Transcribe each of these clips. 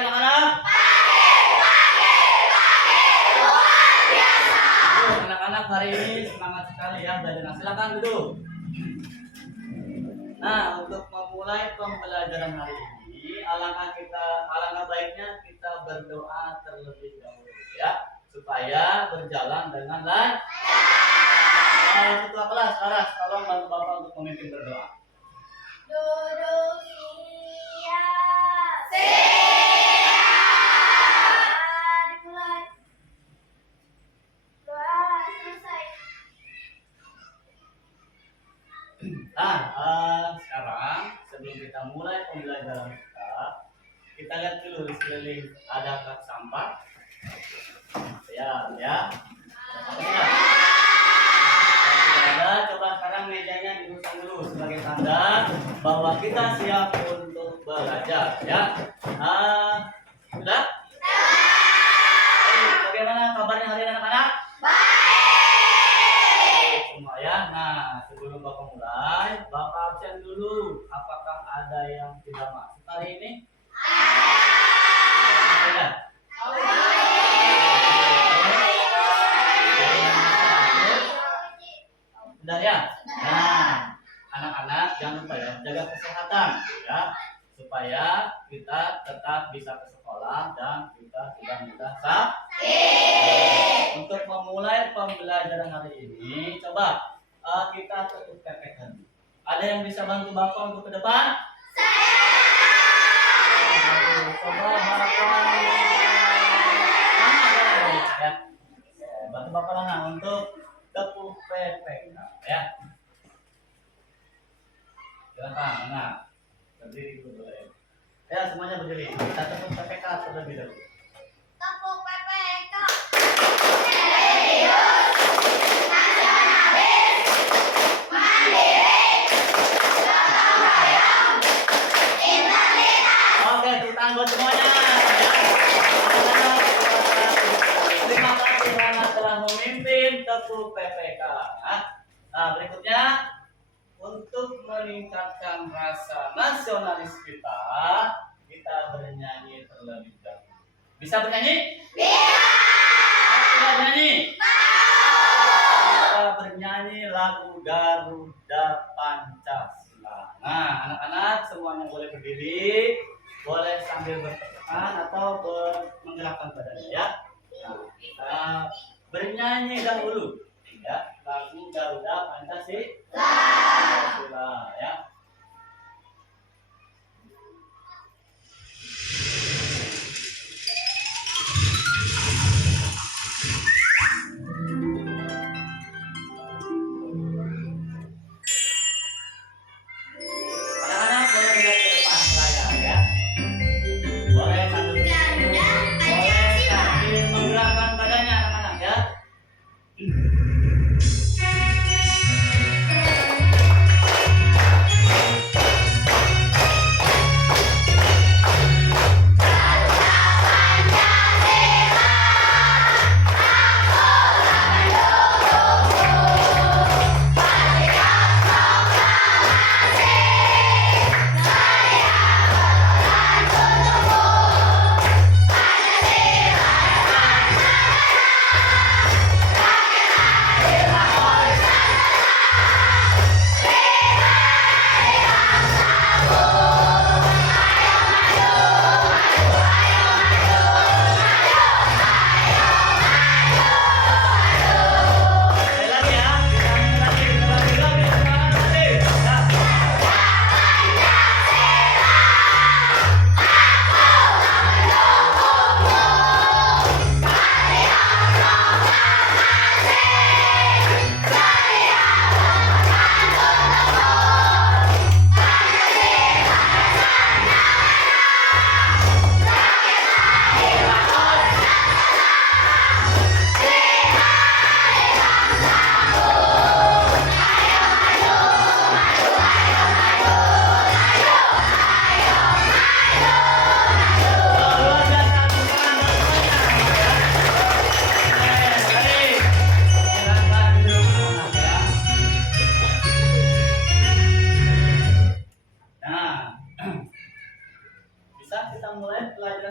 anak-anak? Luar biasa. Anak-anak hari ini semangat sekali ya belajar. Silakan duduk. Nah, untuk memulai pembelajaran hari ini, alangkah baiknya kita berdoa terlebih dahulu ya, supaya berjalan dengan lancar. Ketua kelas, tolong bantu Bapak untuk memimpin berdoa. Duduk siap. Siap. Dimulai. Doa selesai. Sekarang sebelum kita mulai pembelajaran kita lihat dulu di sekeliling adakah sampah? Ya. Tidak ada, coba sekarang mejanya diusung dulu sebagai tanda bahwa kita siap untuk belajar ya. Sudah? Bagaimana kabarnya hari ini anak-anak? Baik semua ya. Nah, sebelum Bapak mulai, Bapak absen dulu. Apakah ada yang tidak masuk hari ini? Ada. Sudah ya? Nah, anak-anak jangan lupa ya, jaga kesehatan ya, supaya kita tetap bisa ke sekolah dan kita tidak mudah sakit. Untuk memulai pembelajaran hari ini, coba kita tutup PPK. Ada yang bisa bantu Bapak untuk ke depan? Coba Bapak ya. Bantu Bapak Lana untuk tepuk PPK ya. Silakan, nah, berdiri dulu boleh. Ya, semuanya berdiri. Kita tepuk PPK terlebih dahulu. Tepuk PPK. Serius, nasionalis, mandiri, gotong royong, integritas. Oke, tepuk tangan buat semuanya ya. Terima kasih karena telah memimpin tepuk PPK. Nah, berikutnya untuk meningkatkan rasa nasionalis kita bernyanyi terlebih dahulu. Bisa bernyanyi? Bisa. Bisa bernyanyi? Kita bernyanyi lagu Garuda Pancasila. Nah, anak-anak semuanya boleh berdiri, boleh sambil bertekan atau menggerakkan badannya ya. Nah, kita bernyanyi dahulu ya, lagu Garuda Pancasila ya. Anak-anak boleh lihat ke depan saya ya. Boleh sambil menggerakkan badannya anak-anak ya.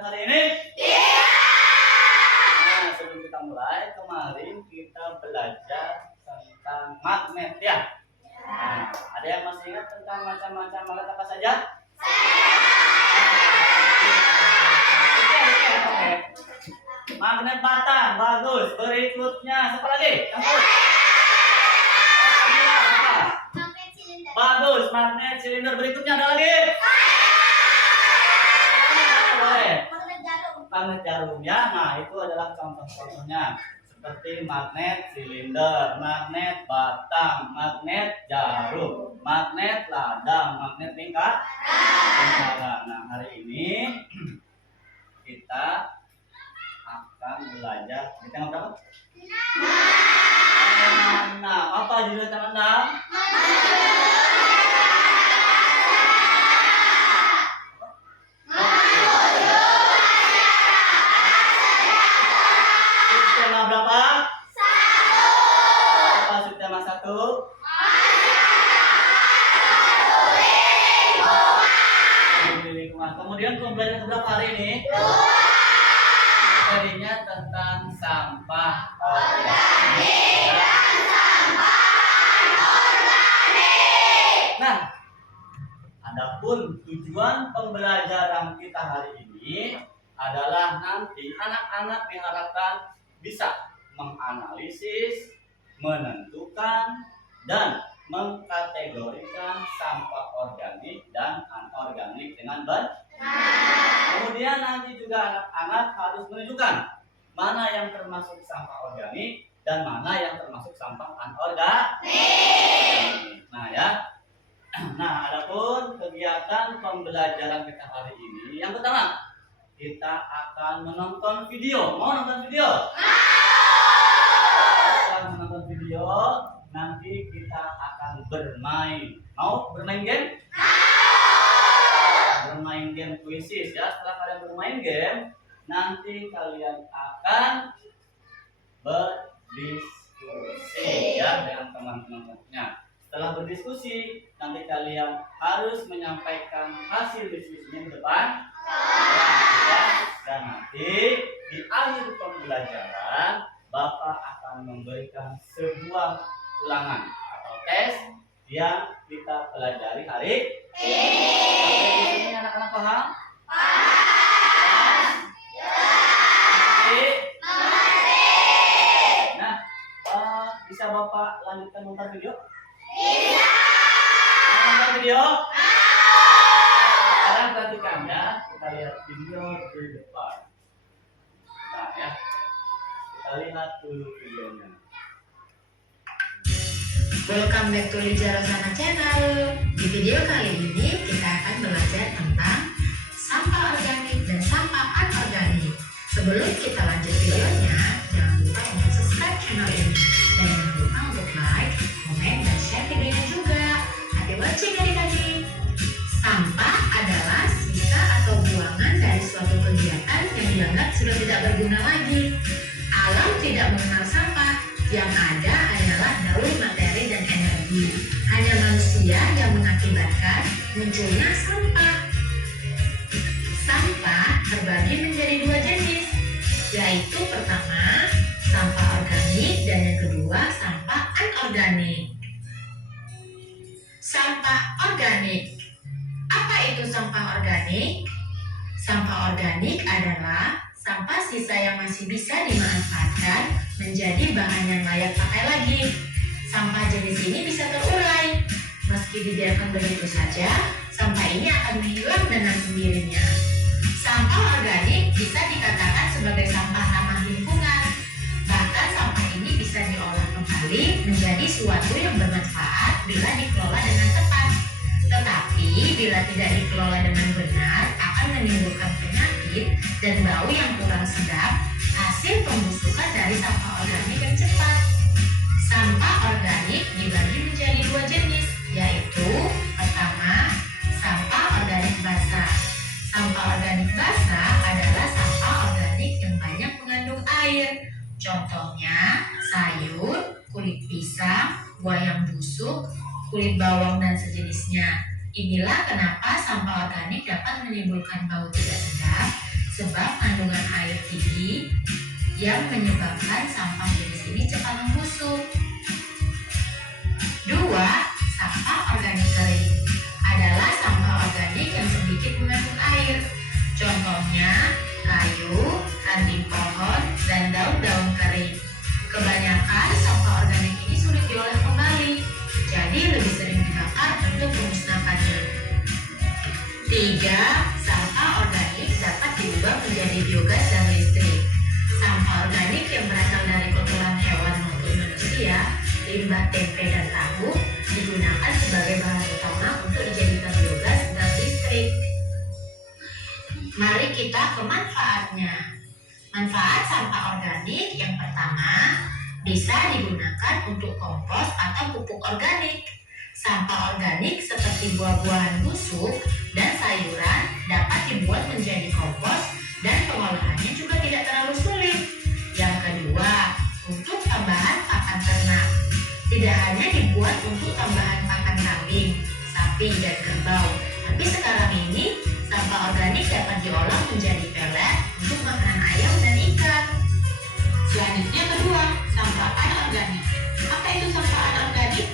hari ini? Nah, sebelum kita mulai, kemarin kita belajar tentang magnet ya. Nah, ada yang masih ingat tentang macam-macam magnet apa saja? Oke. Magnet batang, bagus. Berikutnya, siapa lagi? Magnet silinder. Bagus, magnet silinder. Berikutnya ada lagi? Magnet jarum. Magnet jarum ya. Nah, itu adalah contoh-contohnya. Seperti magnet silinder, magnet batang, magnet jarum, magnet ladang, magnet lingkar. Nah, hari ini kita akan belajar di tema berapa? 6. Apa judul tema 6? Subtema berapa? 1. Apa subtema 1? Lingkungan. Kemudian pembelajaran berapa hari ini? Tadinya tentang sampah organik. Nah, adapun tujuan pembelajaran kita hari ini adalah nanti anak-anak diharapkan bisa menganalisis, menentukan, dan mengkategorikan sampah organik dan anorganik dengan benar. Kemudian nanti juga anak-anak harus menunjukkan mana yang termasuk sampah organik dan mana yang termasuk sampah anorganik. Nah ya. Nah, adapun kegiatan pembelajaran kita hari ini, yang pertama kita akan menonton video. Mau nonton video? Setelah menonton video, nanti kita akan bermain. Mau bermain game? Bermain game kuisis ya. Setelah kalian bermain game, nanti kalian akan berdiskusi ya dengan teman-temannya. Setelah berdiskusi, nanti kalian harus menyampaikan hasil diskusinya di depan kelas. Dan nanti di akhir pembelajaran, Bapak akan memberikan sebuah ulangan atau tes yang kita pelajari hari ini. Sampai di sini anak-anak paham? Nah, bisa Bapak lanjutkan nonton video? Nonton video? Sekarang perhatikan ya, kita lihat video di depan. Nah ya, kita lihat dulu videonya. Welcome back to Lija Rosana Channel. Di video kali ini kita akan belajar tentang sampah organik dan sampah anorganik. Sebelum kita lanjut videonya, jangan lupa untuk subscribe channel ini dan jangan lupa untuk like, komen, dan share videonya juga. Happy watching adik-adik. Sampah adalah sisa atau buangan dari suatu kegiatan yang dianggap sudah tidak berguna lagi. Alam tidak mengenal sampah. Yang ada hanyalah daur materi dan energi. Hanya manusia yang mengakibatkan munculnya sampah. Sampah terbagi menjadi 2 jenis, yaitu pertama, sampah organik dan yang kedua, sampah anorganik. Sampah organik. Apa itu sampah organik? Sampah organik adalah sampah sisa yang masih bisa dimanfaatkan menjadi bahan yang layak pakai lagi. Sampah jenis ini bisa terurai. Meski dibiarkan begitu saja, sampah ini akan menghilang dengan sendirinya. Sampah organik bisa dikatakan sebagai sampah ramah lingkungan. Bahkan sampah ini bisa diolah kembali menjadi suatu yang bermanfaat bila dikelola dengan tepat. Tetapi bila tidak dikelola dengan benar, akan menimbulkan penyakit dan bau yang kurang sedap, hasil pembusukan dari sampah organik yang cepat. Sampah organik dibagi menjadi 2 jenis, yaitu pertama, sampah organik basah. Sampah organik basah adalah sampah organik yang banyak mengandung air. Contohnya sayur, kulit pisang, buah yang busuk, kulit bawang dan sejenisnya. Inilah kenapa sampah organik dapat menimbulkan bau tidak sedap sebab kandungan air tinggi yang menyebabkan sampah jenis ini cepat membusuk. 2. Sampah organik kering adalah sampah organik yang sedikit mengandung air. Contohnya kayu, ranting pohon, dan daun-daun kering. Kebanyakan sampah organik ini sulit diolah kembali, jadi lebih sering dibakar untuk memusnahkannya. 3. Sampah organik dapat diubah menjadi biogas dan listrik. Sampah organik yang berasal dari kotoran hewan maupun manusia, limbah tempe dan tahu, digunakan sebagai bahan utama untuk dijadikan biogas dan listrik. Mari kita ke manfaatnya. Manfaat sampah organik yang pertama, bisa digunakan untuk kompos atau pupuk organik. Sampah organik seperti buah-buahan busuk dan sayuran dapat dibuat menjadi kompos dan pengolahannya juga tidak terlalu sulit. Yang kedua, untuk tambahan pakan ternak. Tidak hanya dibuat untuk tambahan pakan kambing, sapi, dan kerbau, tapi sekarang ini sampah organik dapat diolah menjadi pelet untuk makanan ayam dan ikan. Selanjutnya kedua, sampah anorganik. Apa itu sampah anorganik?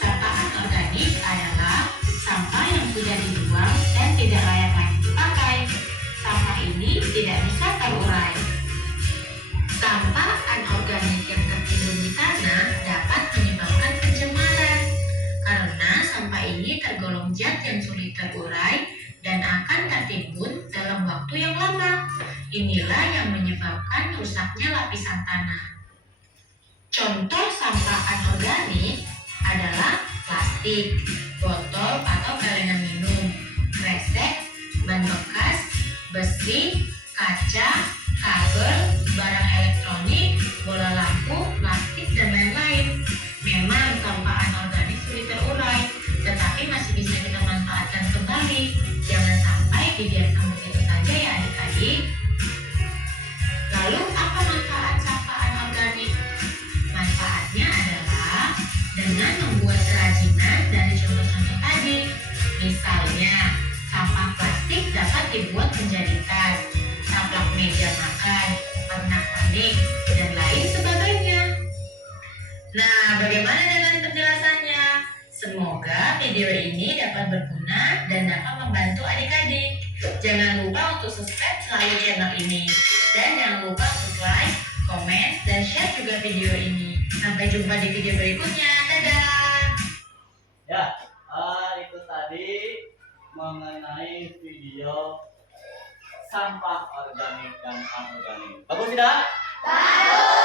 Sampah anorganik adalah sampah yang sudah dibuang dan tidak layak lagi dipakai. Sampah ini tidak bisa terurai. Sampah anorganik yang tertimbun di tanah dapat menyebabkan pencemaran karena sampah ini tergolong zat yang sulit terurai dan akan tertimbun dalam waktu yang lama. Inilah yang menyebabkan rusaknya lapisan tanah. Contoh sampah anorganik adalah plastik, botol atau kalengan minum, kresek, ban bekas, besi, kaca, kabel, barang elektronik, bola lampu, plastik, dan lain-lain. Memang sampah anorganik sulit terurai, tetapi masih bisa kita manfaatkan kembali. Jangan sampai dibiarkan begitu saja ya adik-adik. Lalu apa manfaat sampah anorganik? Manfaatnya adalah dengan membuat kerajinan dari contoh-contoh tadi. Misalnya, sampah plastik dapat dibuat menjadi tas, taplak meja makan, pernak-pernik, dan lain sebagainya. Nah, bagaimana dengan penjelasannya? Semoga video ini dapat berguna dan dapat membantu adik-adik. Jangan lupa untuk subscribe selalu channel ini. Dan jangan lupa untuk like, komen, dan share juga video ini. Sampai jumpa di video berikutnya. Dadah! Ya, itu tadi mengenai video sampah organik dan anorganik. Bagus tidak? Bagus.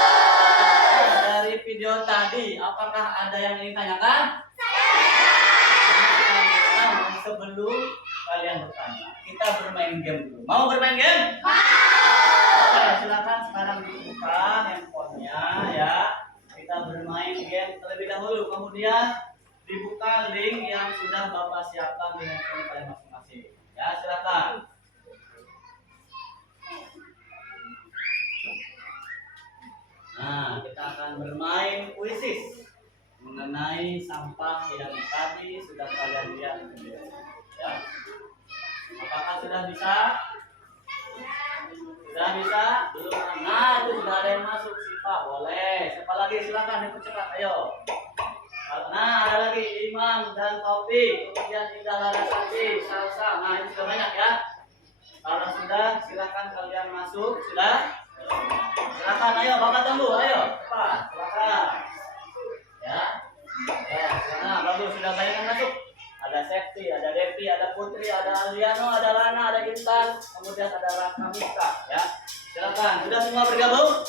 Dari video tadi, apakah ada yang ingin tanyakan? Nah, sebelum kalian bertanya, kita bermain game dulu. Mau bermain game? Oke, silakan sekarang dibuka handphonenya ya. Kita bermain game terlebih dahulu, kemudian dibuka link yang sudah Bapak siapkan di handphone kalian masing-masing. Ya, silakan. Nah, kita akan bermain kuisis mengenai sampah yang tadi sudah kalian lihat. Ya. Apakah sudah bisa? Sudah bisa? Belum? Nah, itu sudah ada yang masuk. Siapa? Boleh. Siapa lagi? Silakan ikut cepat. Ayo. Nah, ada lagi Imam dan Taufik, kemudian Indah Larasati, Salsa. Nah, ini sudah banyak ya. Kalau sudah, silakan kalian masuk. Sudah? Silakan, ayo Bapak tunggu, ayo. Cepat, silakan. Ya. Ya, nah, bagus, sudah banyak yang masuk. Ada Septi, ada Devi, ada Putri, ada Aliano, ada Lana, ada Intan, kemudian ada Rakamika, ya. Silakan, sudah semua bergabung?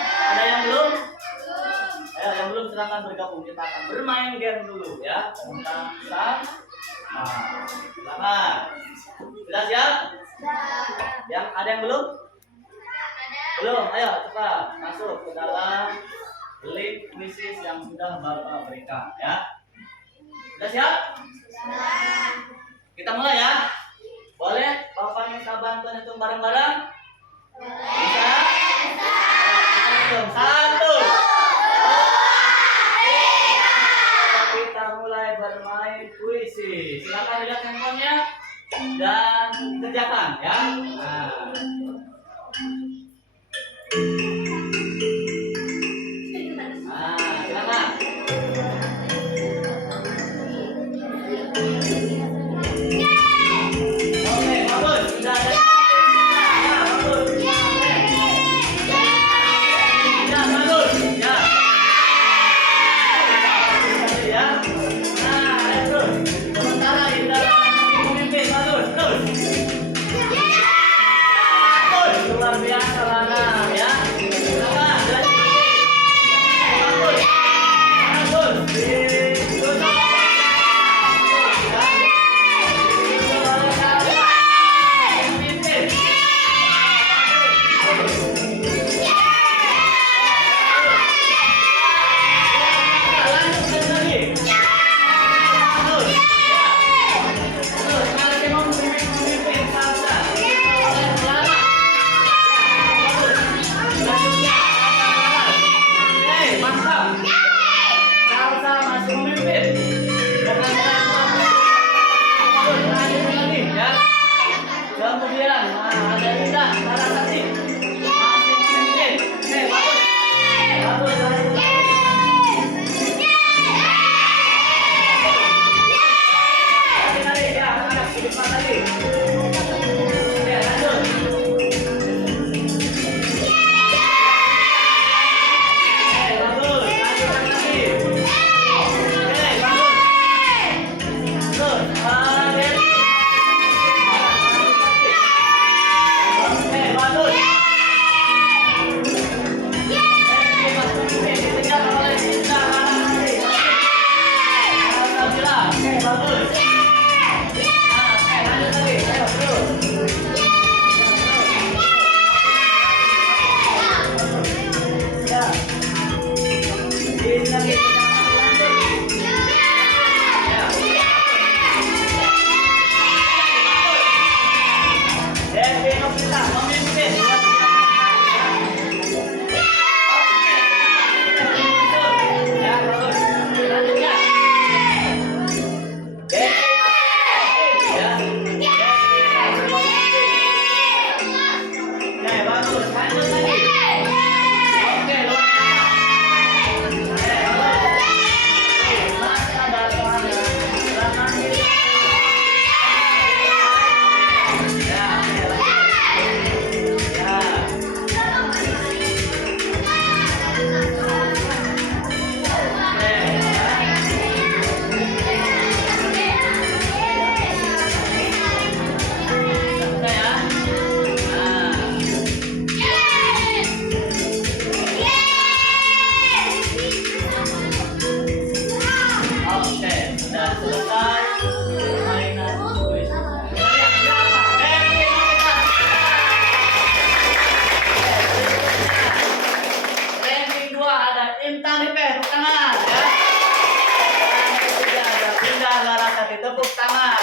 Ada yang belum? Ya, yang belum silakan bergabung. Kita akan bermain game dulu ya. Tentang nah, silakan. Sudah siap? Yang ada yang belum? Belum. Ayo cepat masuk ke dalam link kuisis yang sudah Bapak berikan ya. Sudah siap? Kita mulai ya. Boleh Bapak minta bantuan hitung bareng-bareng? Bisa? Hitung. 1. Kita mulai bermain puisi. Silakan lihat handphonenya dan kerjakan ya. Nah, luar biasa Lana ya. Silakan dilanjut lagi. Bagus. Ditutup. Memimpin. Lanjutkan lagi. Bagus. Terus kalau dia mau memimpin salsa, oleh Lana. Bagus. Lanjutnya Hei, mantap. Salsa masih memimpin. Bagus, lanjutkan lagi ya. Kemudian ada Linda, Larasati. Masih memimpin. Hei, bagus. Bagus, lanjut lagi. Lagi, ya, anak-anak, di depan lagi. Oke, lanjut. Hei, bagus. Lanjutkan lagi. Hei, bagus. Terus, Adel. Oke, bagus. Dikejar oleh Linda, Larasati. Alhamdulillah. Oke, bagus. Oke, lanjut lagi. Ayo, terus. Ya. Ini lagi. Lanjut. Ya. Devi Novita, memimpin. Ya, bagus. Lanjutnya. Devi ya. Oke, bagus. Lanjut lagi. Oke, luar biasa. Oke, bagus. Masih ada soalnya. Silakan. Ya, oke, lanjut. Ya. Oke, ya. Ya. Nah. Oke, sudah selesai permainan kuis. Ranking 2 ada Intan Ipe, tepuk tangan ya. Ranking 3 ada Linda Larasati, tepuk tangan.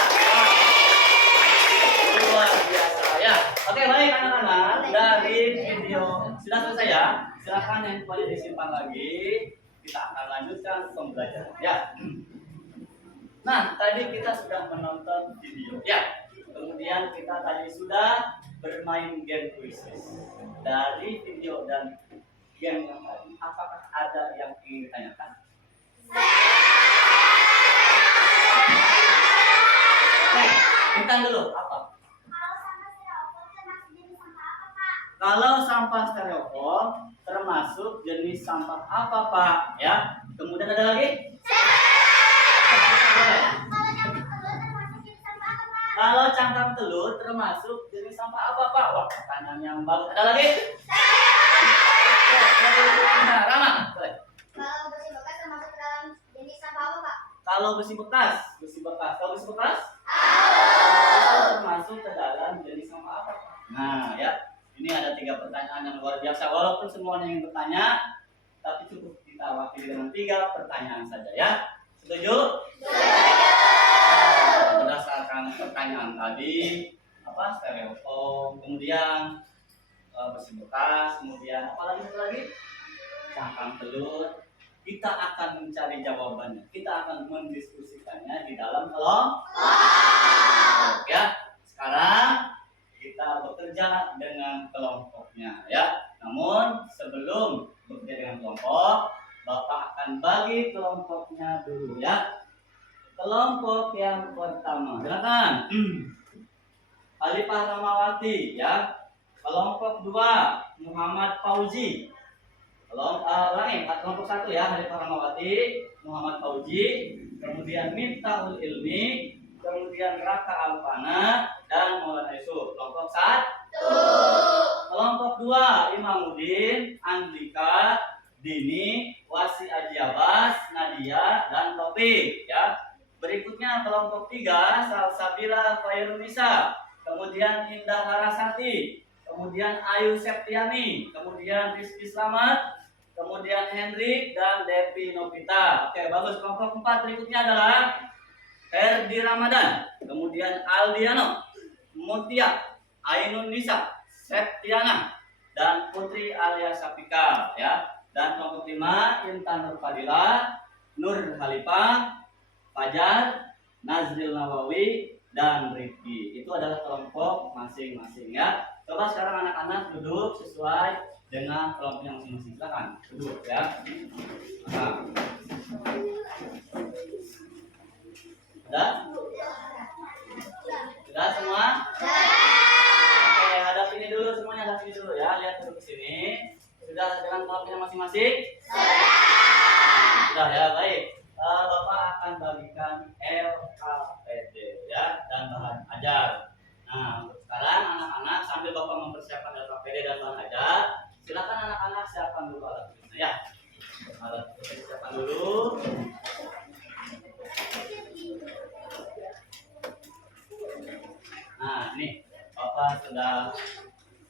Luar biasa ya. Oke, baik anak-anak, dari video sudah selesai ya. Silakan handphonenya disimpan lagi. Kita akan lanjutkan pembelajaran ya. Nah, tadi kita sudah menonton video ya. Kemudian kita tadi sudah bermain game quizzes. Dari video dan game yang tadi, apakah ada yang ingin ditanyakan? Intan dulu, apa? Kalau sampah styrofoam termasuk jenis sampah apa, Pak? Ya. Kemudian ada lagi? Kalau cangkang telur termasuk jenis sampah apa, Pak? Wah, pertanyaan yang bagus. Ada lagi? Nah, Rama. Kalau besi bekas termasuk dalam jenis sampah apa, Pak? Kalau besi bekas. Kalau besi bekas? Termasuk ke dalam jenis sampah apa, Pak? Nah, ya. Ini ada 3 pertanyaan yang luar biasa. Walaupun semuanya yang bertanya, tapi cukup kita wakili dengan 3 pertanyaan saja ya. Setuju? Berdasarkan pertanyaan tadi, apa? Styrofoam, kemudian besi bekas, kemudian apa lagi? Cangkang telur. Kita akan mencari jawabannya. Kita akan mendiskusikannya di dalam kelompok. Ya. Sekarang kita bekerja dengan kelompoknya ya. Namun sebelum bekerja dengan kelompok, Bapak akan bagi kelompoknya dulu ya. Kelompok yang pertama, silakan. Alifah Ramawati ya. Kelompok 2 Muhammad Fauzi. Kelompok 1 ya, Alifah Ramawati, Muhammad Fauzi, kemudian Miftahul Ilmi, kemudian Raka Alfana dan Maulana Yusuf. Kelompok 1. Kelompok 2 Imamuddin, Andika, Dini, Wasi Ajiabas, Nadia, dan Topik ya. Berikutnya kelompok 3 Salsabila Khairunisa, kemudian Indah Larasati, kemudian Ayu Septiani, kemudian Rizky Slamet, kemudian Hendrik dan Devi Novita. Oke, bagus. Kelompok 4 berikutnya adalah Herdi Ramadan, kemudian Aldiano, Mutia, Ainun Nisa, Septiana, dan Putri Alia Sapika ya. Dan kelompok 5 Intan Nurfadila, Nur Khalifah, Fajar, Nazril Nawawi, dan Rifki. Itu adalah kelompok masing-masing ya. Coba sekarang anak-anak duduk sesuai dengan kelompoknya masing-masing. Silakan duduk ya. Nah. Sudah? Sudah semua? Oke, hadap ini dulu semuanya, hadap ini dulu ya. Lihat dulu ke sini. Sudah dengan kelompoknya masing-masing? Sudah ya, baik. Bapak akan bagikan LKPD ya dan bahan ajar. Nah, untuk sekarang anak-anak sambil Bapak mempersiapkan LKPD dan bahan ajar, silakan anak-anak siapkan dulu alat tulisnya ya. Alat tulisnya siapkan dulu. Nah, ini Bapak sudah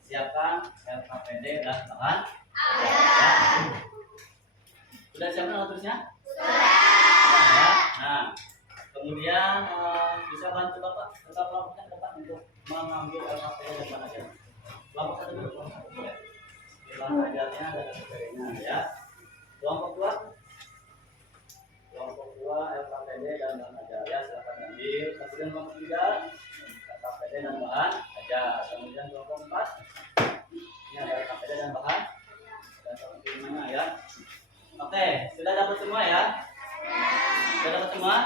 siapkan LKPD dan bahan ajar. Sudah siapkan alat tulisnya? Nah, kemudian bisa bantu Bapak tetap kelompoknya ke depan untuk mengambil LKPD dan bahan ajar. Kelompok 1 dulu, kelompok 1 ya. Bahan ajarnya dan LKPD-nya ya. Kelompok 2, kelompok 2 LKPD dan bahan ajar ya, silakan ambil. Kemudian kelompok 3 LKPD dan bahan ajar. Kemudian kelompok 4 ini ada LKPD dan bahan dan seperti mana ya. Oke, sudah dapat semua ya? Sudah dapat semua?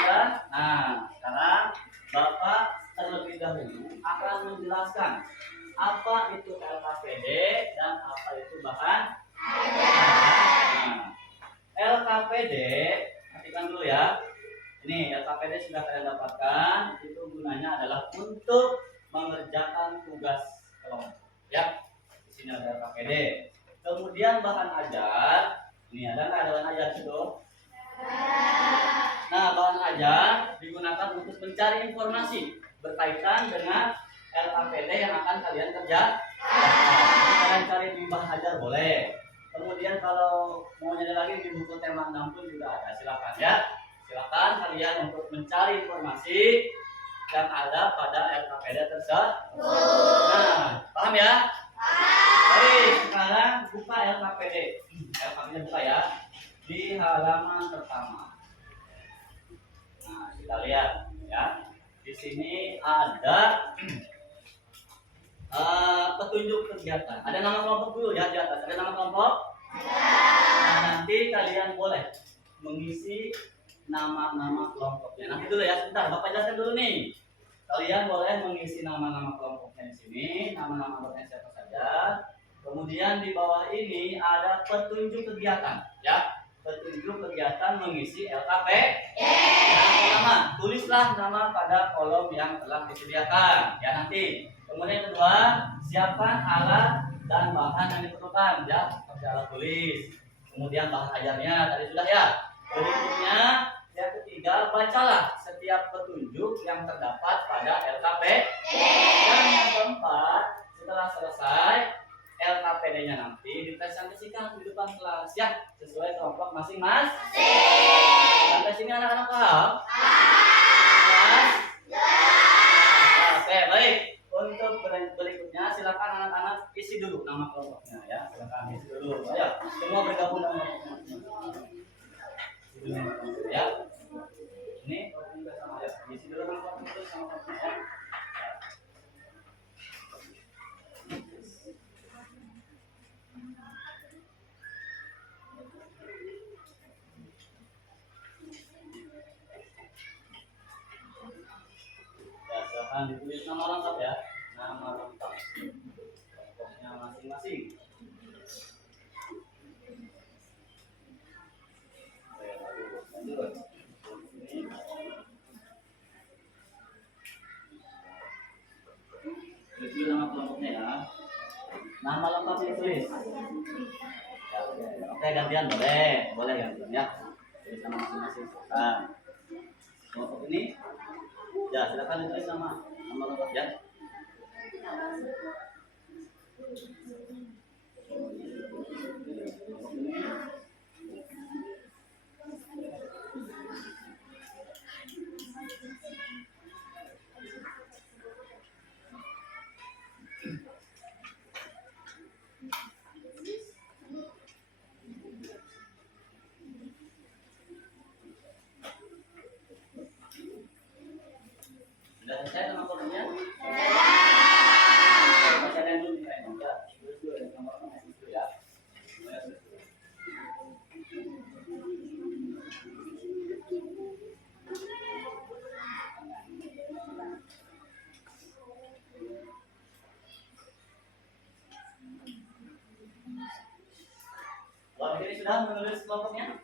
Sudah. Nah, sekarang Bapak terlebih dahulu akan menjelaskan apa itu LKPD dan apa itu bahan ajar. Nah, LKPD, perhatikan dulu ya. Ini LKPD sudah kalian dapatkan. Itu gunanya adalah untuk mengerjakan tugas kelompok. Ya, di sini ada LKPD. Kemudian bahan ajar. Ini ada nggak ada bahan ajar itu? Nah, bahan ajar digunakan untuk mencari informasi berkaitan dengan LKPD yang akan kalian kerja. Kalian cari di bahan ajar boleh. Kemudian kalau mau nyari lagi di buku tema 6 pun juga ada. Silakan ya. Silakan kalian untuk mencari informasi yang ada pada LKPD tersebut. Nah, paham ya? Baik, sekarang buka LKPD. LKPD buka ya. Di halaman pertama. Nah, kita lihat ya. Di sini ada petunjuk kegiatan. Ada nama kelompok dulu ya di atas. Ada nama kelompok? Nah, nanti kalian boleh mengisi nama-nama kelompoknya. Nanti dulu ya, sebentar. Bapak jelaskan dulu nih. Kalian boleh mengisi nama-nama kelompoknya di sini, nama-nama anggotanya siapa saja. Kemudian di bawah ini ada petunjuk kegiatan, ya. Petunjuk kegiatan mengisi LKPD. Yang pertama, tulislah nama pada kolom yang telah disediakan, ya nanti. Kemudian yang kedua, siapkan alat dan bahan yang diperlukan, ya, seperti alat tulis. Kemudian bahan ajarnya tadi sudah ya. Berikutnya, yang ketiga, bacalah setiap petunjuk yang terdapat pada LKPD. Dan yang keempat, setelah selesai LKPD-nya nanti dipresentasikan di depan kelas ya, sesuai kelompok masing-masing. Sampai sini anak-anak paham? Jelas? Oke, baik. Untuk berikutnya silakan anak-anak isi dulu nama kelompoknya ya. Silakan isi dulu. Ayo, semua bergabung dalam kelompok. Ya. Ini sama ya. Isi dulu nama kelompok itu sama kelompoknya. Silahkan ditulis nama lengkap ya, nama lengkap kelompoknya masing-masing. Lanjut. Tulis dulu nama kelompoknya ya. Nama lengkapnya tulis. Ya, oke, gantian boleh, boleh gantian ya. Tulis nama masing-masing. Nah, kelompok ini, ya silakan ditulis nama lengkap ya. Kelompok ini. Sudah selesai nama kelompoknya? Masih ada yang belum selesai? Enggak. Tulis dulu ya, nomor itu ya. Wah, ini sudah menulis kelompoknya?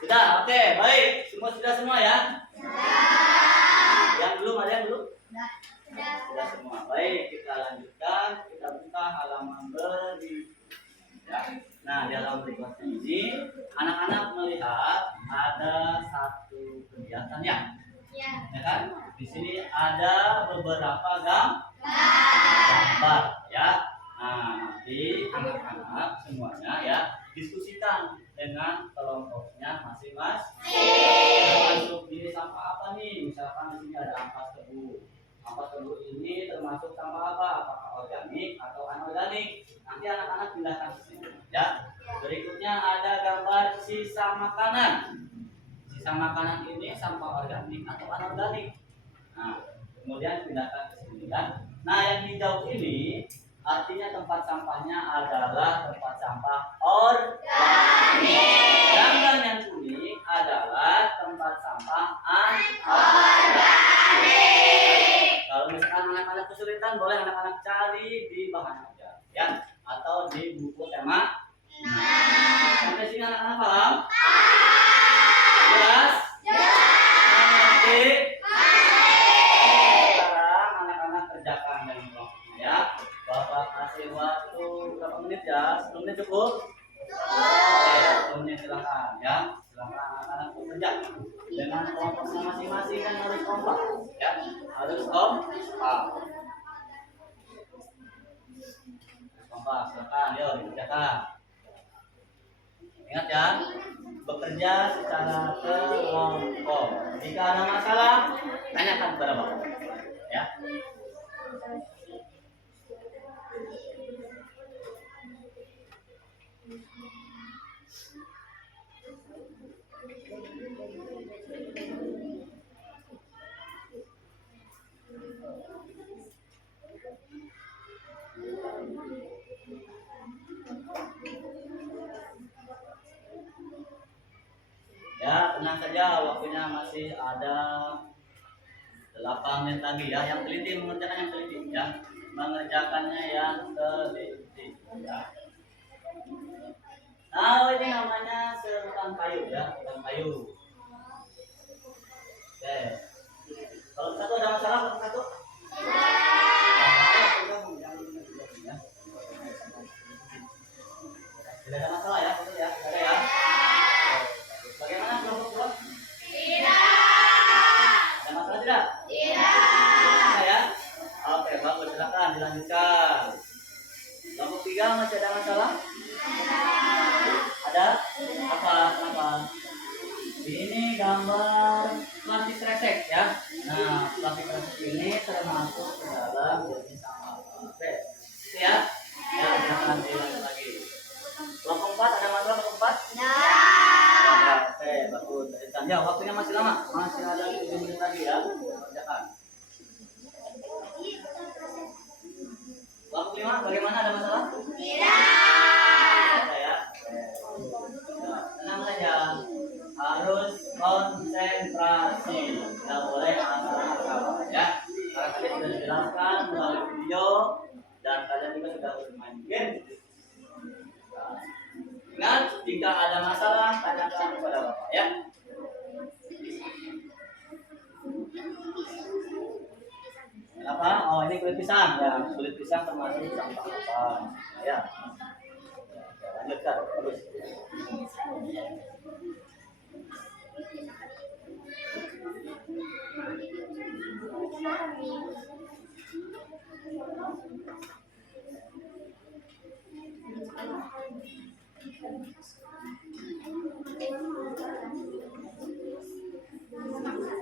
Sudah, oke, baik. Semua ya? Yang belum, ada yang belum? Sudah semua. Baik, kita lanjutkan. Kita buka halaman berikutnya. Nah, di halaman berikutnya ini, anak-anak melihat ada satu kegiatan ya. Ya kan? Di sini ada beberapa gambar ya. Nah, nanti anak-anak semuanya ya diskusikan dengan kelompoknya masing-masing. Termasuk ini sampah apa nih? Misalkan di sini ada ampas tebu. Ampas tebu ini termasuk sampah apa? Apakah organik atau anorganik? Nanti anak-anak pindahkan ke sini ya. Berikutnya ada gambar sisa makanan. Sisa makanan ini sampah organik atau anorganik? Nah, kemudian pindahkan ke sini kan. Nah, yang hijau ini artinya tempat sampahnya adalah tempat sampah organik. Gambar yang kuning adalah tempat sampah anorganik. Kalau misalkan anak-anak kesulitan, boleh anak-anak cari di bahan ajar ya, atau di buku tema. Sampai sini anak-anak paham? Jelas? Mengerti? Sekarang anak-anak kerjakan dan kelompoknya ya. Bapak kasih waktu berapa menit ya? 10 menit cukup? Oke, 10 menit silakan ya. Silakan anak-anak bekerja dengan kelompoknya masing-masing kan harus kompak ya. Harus kompak. Kompak, silakan yuk dikerjakan. Ingat ya, bekerja secara kelompok. Jika ada masalah, tanyakan kepada Bapak ya. Ya, tenang saja, waktunya masih ada 8 menit lagi ya. Yang teliti mengerjakan yang teliti ya. Mengerjakannya yang teliti ya. Nah, ini namanya serutan kayu ya, serutan kayu. Oke. Kalau satu ada masalah, kalau satu? Tidak ada masalah ya, betul ya, tidak ada ya. Bagaimana kelompok dua? Ada masalah tidak? Tidak ya. Oke, bagus, silakan dilanjutkan. Kelompok 3 masih ada masalah? Ada? Apa? Ini gambar plastik kresek ya. Nah, plastik kresek ini termasuk ke dalam jenis sampah. Oke, itu ya. Ya, jangan dilanjut lagi. Kelompok 4 ada masalah kelompok 4? Oke, bagus. Ya, waktunya masih lama. Masih ada 7 menit lagi ya. Kerjakan. Kelompok 5 bagaimana, ada masalah? Ada ya. Tenang saja. Harus konsentrasi. Tidak boleh asal-asalan ya. Karena tadi sudah dijelaskan melalui video dan kalian juga sudah bermain game. Ingat, jika ada masalah tanyakan kepada Bapak ya. Apa? apa? Oh, ini kulit pisang ya. Kulit pisang termasuk sampah apa? Ya. Lanjutkan terus.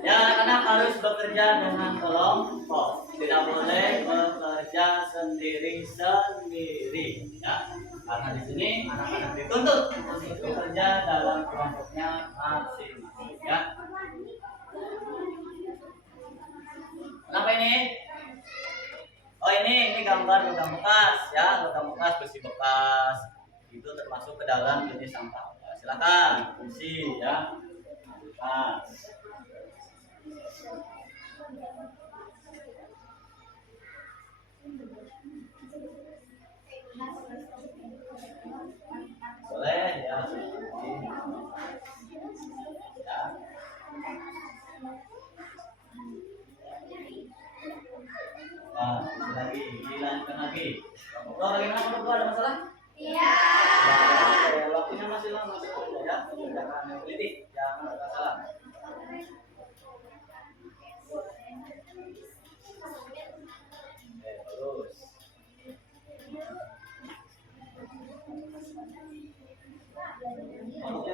Ya, anak-anak harus bekerja dengan kelompok. Tidak boleh bekerja sendiri-sendiri. Ya, karena di sini anak-anak dituntut untuk bekerja dalam kelompoknya masing-masing. Ya. Kenapa ini? Oh, ini gambar logam bekas ya, logam bekas, besi bekas. Itu termasuk ke dalam jenis sampah. Silakan isi ya. Bekas. Boleh ya. Ya. Nah, isi lagi, dilanjutkan lagi. Oh, bagaimana kalau ada masalah? Iya. Ya, waktunya masih lama ya. Jangan teliti, jangan ada masalah. Terus. Oke,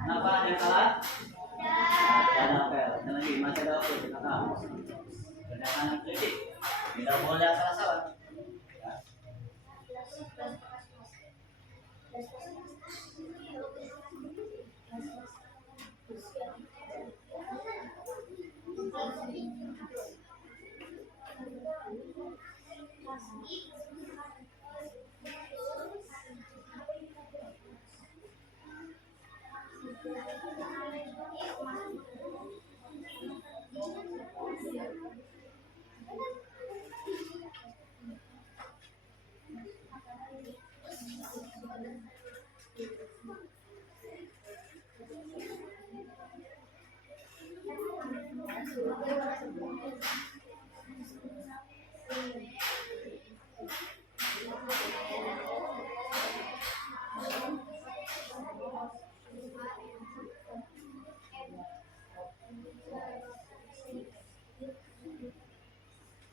kenapa ada yang salah? Ada apel. Dan lagi masih ada waktu kita tahu. Jangan teliti. Tidak boleh salah-salah. Ya.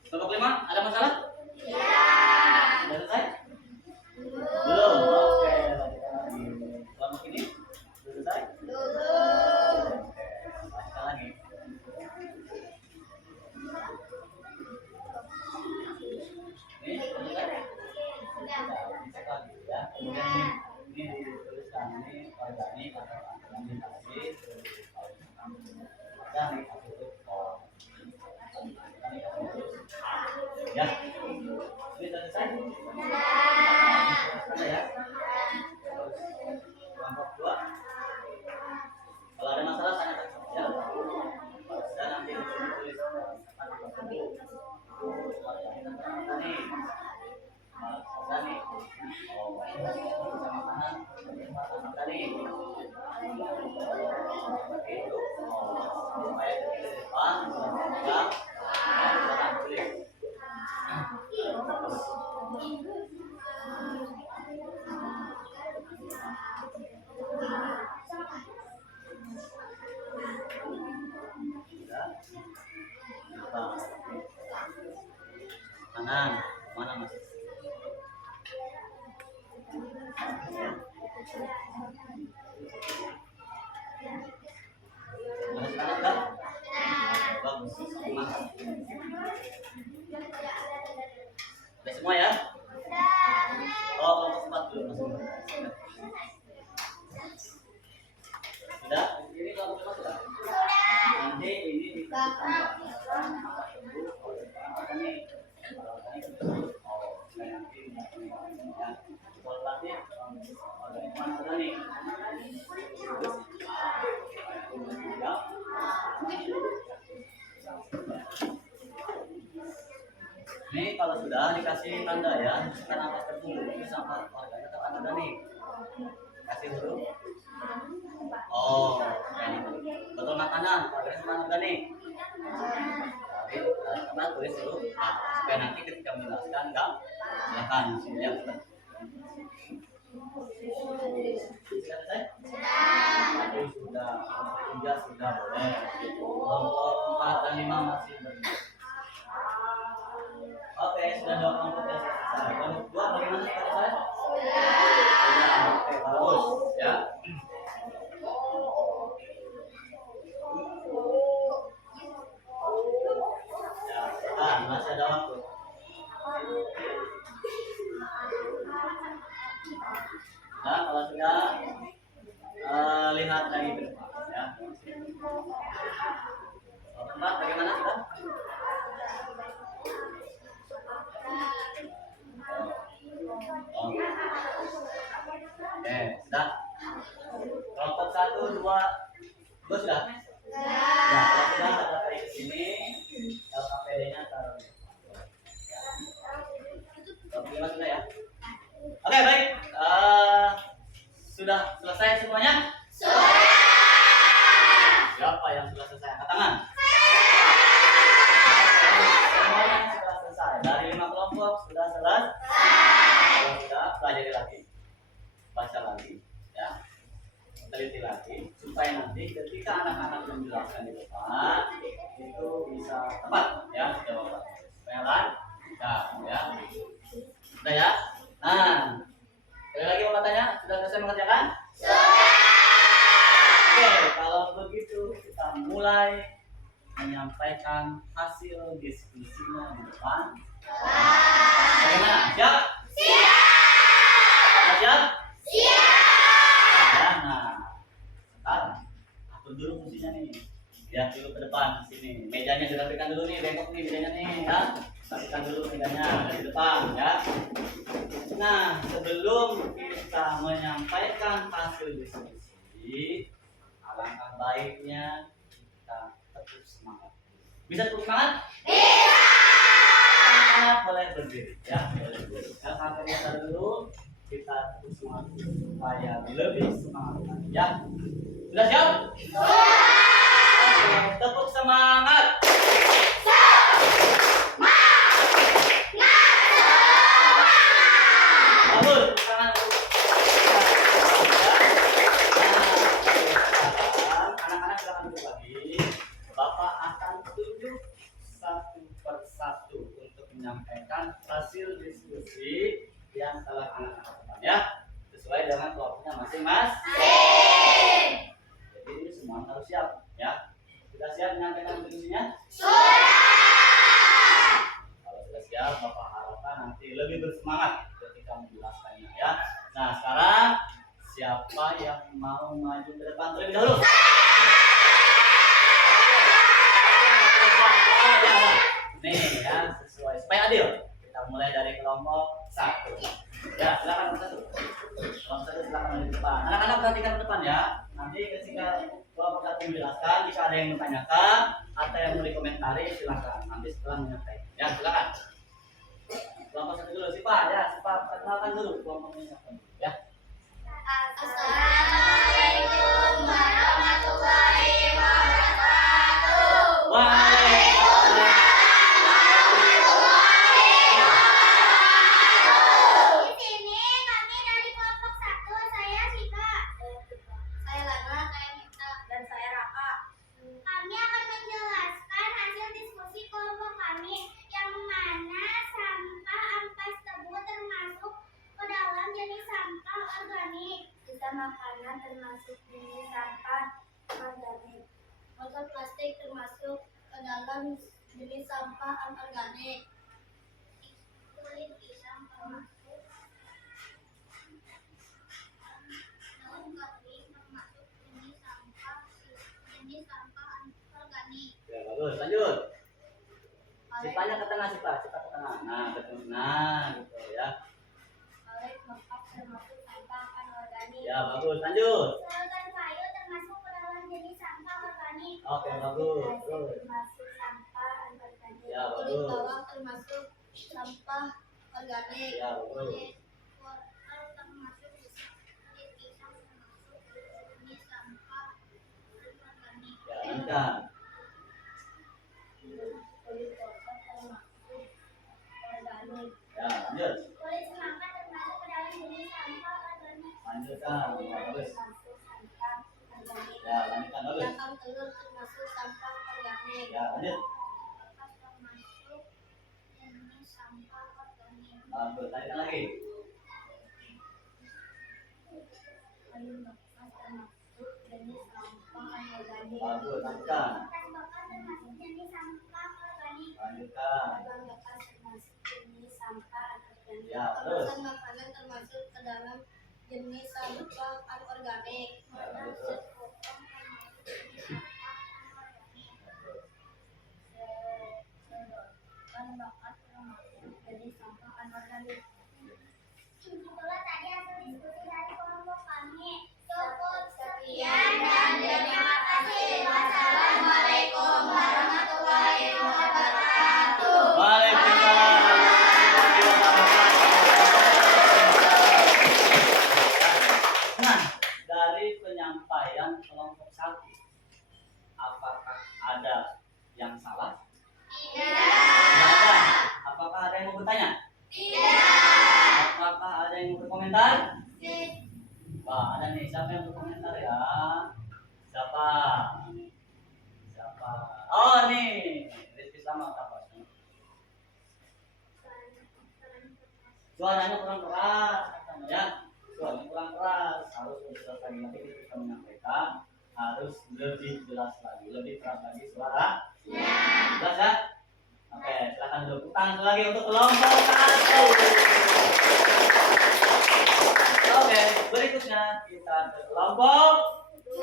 Kelompok 5, ada masalah? Iya. Sudah selesai? Belum. Oke, lanjutkan lagi. Kelompok ini sudah selesai? Belum. Oke, lanjutkan lagi. Ini sudah selesai? Sudah. Cek lagi ya. Kemudian ini dituliskan ini organik atau antikontaminasi. Organik atau ya. Ini sudah selesai? Ada ya? Terus, kelompok 2. Kalau ada masalah tanya ya. Dan nanti ditulis organik. Oh, bisa makanan organik. Itu supaya di depan ya. Silakan tulis. Kanan, mana mas? Mas kanan kan? Bagus, semangat. Oke semua ya? Oh, kelompok 4 dulu mas. Sudah? Ini kelompok 5 sudah? Nanti ini dikasih Ini kalau sudah dikasih tanda ya, karena atas tertulis ini sampah organik atau anorganik. Kasih huruf. Oh, betul makanan, organik sama anorganik. Nah, tulis dulu A supaya nanti ketika menjelaskan silakan sini ya. Sudah selesai? Satu sudah, tiga sudah boleh. Kelompok 4 dan 5 masih belum. Oke, sudah dua kelompok yang selesai. Kelompok 2 bagaimana tadi saya? Sudah. Oke, bagus ya. Ya, tahan, masih ada waktu. Nah, kalau sudah lihat lagi ke depan ya. Tempat bagaimana sudah? Oke, sudah. Kelompok 1, 2 sudah. Ya, kalau sudah ada kali ke sini, LKPD-nya taruh di depan. Bagaimana sudah ya? Oke, baik. Sudah selesai semuanya? Sudah. Siapa yang sudah selesai? Angkat tangan. Semuanya sudah selesai. Dari 5 kelompok sudah selesai. Kalau sudah, pelajari lagi, baca lagi, ya, teliti lagi, supaya nanti ketika anak-anak menjelaskan di depan itu bisa tepat, ya, jawaban. Supaya lancar, ya. Sudah ya. Nah, sekali lagi mau tanya, sudah selesai mengerjakan? Oke, kalau begitu kita mulai menyampaikan hasil diskusinya di depan. Bagaimana? Siap? Siap? Nah, sekarang atur dulu fungsinya nih. Lihat dulu ke depan sini. Mejanya dirapikan dulu nih, bengkok nih mejanya nih, ya. Rapikan dulu mejanya dari depan, ya. Nah, sebelum kita menyampaikan hasil diskusi, alangkah baiknya kita tepuk semangat. Bisa tepuk semangat? Bisa. Semangat boleh berdiri, ya. Boleh berdiri. Yang akan kita dulu, kita tepuk semangat supaya lebih semangat lagi, ya. Sudah siap? Oke, tepuk semangat. Bagus, tangan dulu. Anak-anak silakan duduk lagi. Bapak akan tunjuk satu persatu untuk menyampaikan hasil diskusi yang telah anak-anak lakukan, ya, sesuai dengan kelompoknya masing-masing. Jadi ini semua harus siap, ya. Sudah siap menyampaikan diskusinya? Kalau sudah siap, Bapak harapkan nanti lebih bersemangat ketika menjelaskannya, ya. Nah, sekarang siapa yang mau maju ke depan terlebih dahulu? Nih, ya, sesuai supaya adil. Kita mulai dari kelompok 1. Ya, silakan satu. Kelompok 1 silakan maju ke depan. Anak-anak perhatikan ke depan, ya. Nanti ketika kelompok 1 menjelaskan, jika ada yang bertanyakan atau yang mau dikomentari, silakan. Nanti setelah menyampaikan. Ya, silakan. Kelompok 1 dulu, Sipa, ya, Sipa perkenalkan dulu kelompoknya siapa, ya. Assalamualaikum warahmatullahi wabarakatuh. Waalaikumsalam. Di sini kami dari kelompok 1, saya Sika. Saya Lana, saya Mita, dan saya Raka. Kami akan menjelaskan hasil diskusi kelompok kami yang mana sampah ampas tebu termasuk ke dalam jenis sampah organik. Sisa makanan termasuk jenis sampah organik. Botol plastik termasuk ke dalam jenis sampah anorganik. Kulit pisang termasuk daun kering termasuk jenis sampah organik. Ya, bagus. Lanjut. Sipanya ke tengah, Sipa ke tengah. Nah, ke tengah. Nah, gitu, ya. Oleh lengkap termasuk sampah anorganik. Ya, bagus. Lanjut. Selokan kayu termasuk ke dalam jenis sampah organik. Oke, bagus. Terus. Termasuk sampah anorganik. Ya, Kulit bagus. bawang termasuk sampah organik. Ya, bagus. Kulit wortel termasuk kulit pisang termasuk jenis sampah anorganik. Ya, lanjutkan. Kulit wortel Ya, lanjut. Kulit semangka termasuk ke dalam jenis sampah organik. Lanjutkan. Ya, bagus. Termasuk sampah organik. Ya, lanjutkan, bagus. Batang telur termasuk sampah organik. Ya, lanjut. Kertas termasuk jenis sampah organik. Bagus, lanjutkan lagi. Kayu bekas termasuk jenis sampah anorganik. Bagus, lanjutkan. Kertas bekas termasuk jenis sampah organik. Lanjutkan. Gagang bekas termasuk jenis sampah anorganik. Ya, terus. Kemasan makanan termasuk ke dalam jenis sampah anorganik. Ya, terus. Sepotong termasuk jenis sampah anorganik. Sedotan bekas termasuk jenis sampah anorganik. Itulah tadi hasil diskusi dari kelompok kami. Cukup sekian dan terima kasih. Wassalamualaikum warahmatullahi wabarakatuh. Waalaikumsalam. Nah, dari penyampaian kelompok 1, apakah ada yang salah? Tidak. Tidak ada. Apakah ada yang mau bertanya? Tidak. Apakah ada yang mau berkomentar? Tidak. Wah, ada nih. Siapa yang berkomentar ya? Siapa? Siapa? Oh, nih. Rizky sama apa? Suaranya kurang keras, katanya ya. Suaranya kurang keras. Harus lebih keras lagi. Nanti kita bisa menyampaikan. Harus lebih jelas lagi, lebih keras lagi suara. Jelas ya? Oke, silakan duduk. Tepuk tangan lagi untuk kelompok 1. Oke, berikutnya kita ke kelompok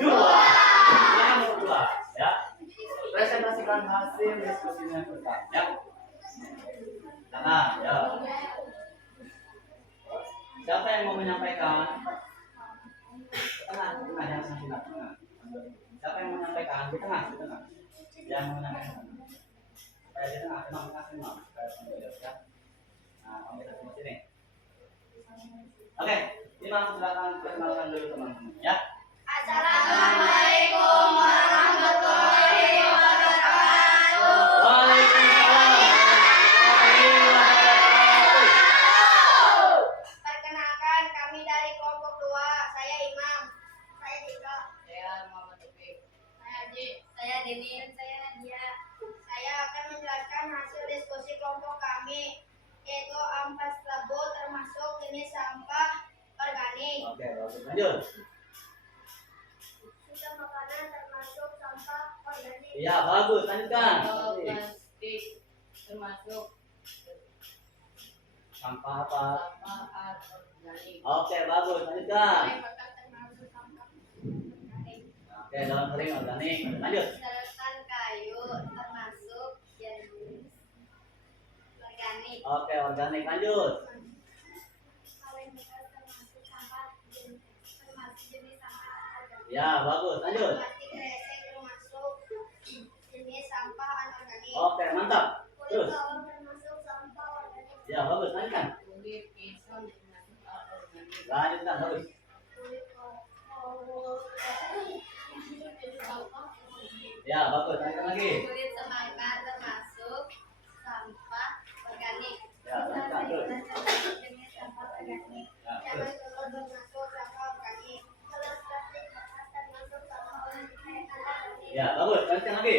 2. Silakan kelompok 2 ya. Presentasikan hasil diskusinya pertama ya. Nah, ya. Siapa yang mau menyampaikan? Tengah, jangan sampai tengah. Siapa yang mau menyampaikan? Di tengah. Yang mau menyampaikan. Supaya di tengah, tenang. Supaya sampai ya. Nah, kamu bisa semua sini. Oke, Imam silakan perkenalkan dulu teman-teman ya. Assalamualaikum warahmatullahi wabarakatuh. Waalaikumsalam warahmatullahi wabarakatuh. Perkenalkan, kami dari kelompok 2. Saya Imam. Saya Dika. Saya Muhammad Taufik. Saya Aji. Saya Dini. Dan saya Nadia. Saya akan menjelaskan hasil diskusi kelompok kami, yaitu ampas tebu termasuk jenis sampah organik. Oke, bagus. Lanjut. Sisa makanan termasuk sampah organik. Iya, bagus. Lanjutkan. Plastik termasuk Sampah apa? sampah organik. Oke, bagus. Lanjutkan. Kayu bekas termasuk sampah organik. Oke, daun kering organik. Lanjut. Sedotan kayu termasuk jenis organik. Oke, organik. Lanjut. Kaleng bekas termasuk jenis sampah organik. Ya, bagus. Lanjut. Plastik kresek termasuk jenis sampah anorganik. Oke, mantap. Kulit Terus. bawang termasuk sampah organik. Ya, bagus. Lanjutkan. Kulit pisang termasuk organik. Lanjutkan. Bagus. Kulit bawang jenis sampah organik. Ya, bagus. Lanjutkan lagi. Kulit semangka termasuk sampah organik. Ya, lanjutkan. Terus. Jenis sampah organik. Ya, Jangan terus. telur termasuk sampah organik. Telur plastik bekas termasuk sampah organik. Ya, bagus. Lanjutkan lagi.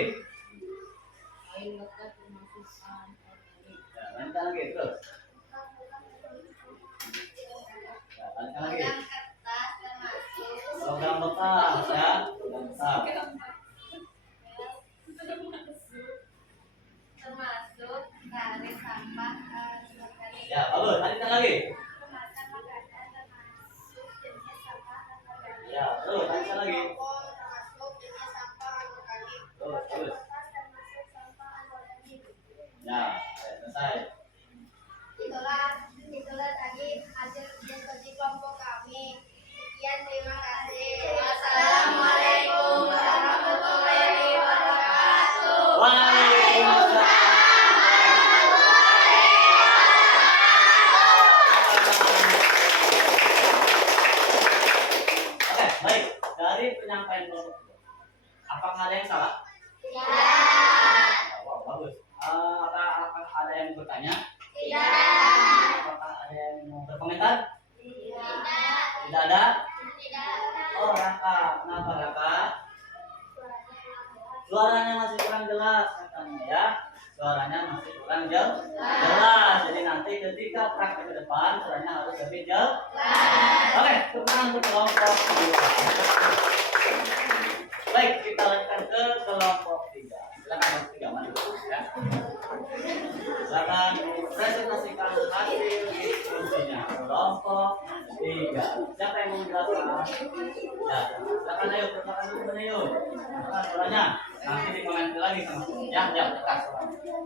Kain bekas termasuk sampah organik. Ya, lanjutkan lagi. Terus. Ya, lanjutkan lagi. Logam kertas termasuk Logam bekas ya. Logam bekas. termasuk garis sampah organik. Ya, bagus. Lanjutkan lagi. Kemasan makanan termasuk jenis sampah organik. Ya, terus. Lanjutkan lagi. Rokok termasuk jenis sampah organik. Terus, terus. Kertas termasuk sampah organik. Ya, oke, selesai. Itulah tadi hasil diskusi kelompok kami. Sekian, terima kasih. Wassalamualaikum warahmatullahi wabarakatuh. Waalaikumsalam. Oke, baik. Dari penyampaian kelompok dua, apakah ada yang salah? Tidak. Wow, bagus. Apakah ada yang bertanya? Tidak. nanti ketika praktek ke depan caranya harus lebih jauh. Oke, tepuk untuk kelompok 2. Baik, kita lanjutkan ke kelompok 3. Silakan kelompok 3 maju ya. Silakan presentasikan hasil diskusinya kelompok 3. Siapa yang mau menjelaskan? Ya, silakan ayo perkenalkan dulu teman ayo. Silakan suaranya. Nanti dikomentari lagi sama ya, tekan suaranya.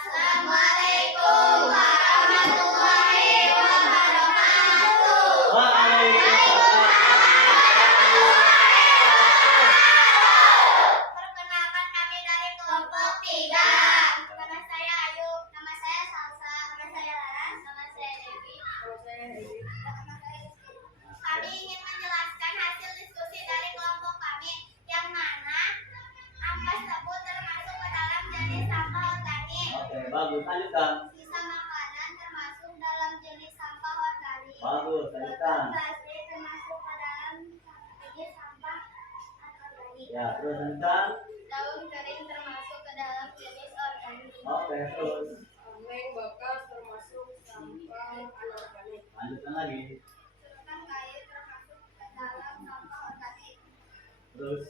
Assalamualaikum warahmatullahi wabarakatuh. Waalaikumsalam. Perkenalkan kami dari kelompok 3. Nama saya Ayu, nama saya Salsa, nama saya Laras, nama saya Dewi, nama saya Rizky. Kami ingin menjelaskan hasil diskusi dari kelompok kami yang mana ampas tebu termasuk ke dalam jenis sampah organik. Oke, bagus. Lanjutkan. Sisa makanan termasuk dalam jenis sampah organik. Bagus, lanjutkan. Plastik termasuk ke dalam jenis sampah anorganik. Ya, terus lanjutkan. Daun kering termasuk ke dalam jenis organik. Oke, terus Permen bekas termasuk sampah anorganik. lanjutkan lagi. Sedotan kayu termasuk ke dalam sampah organik. Terus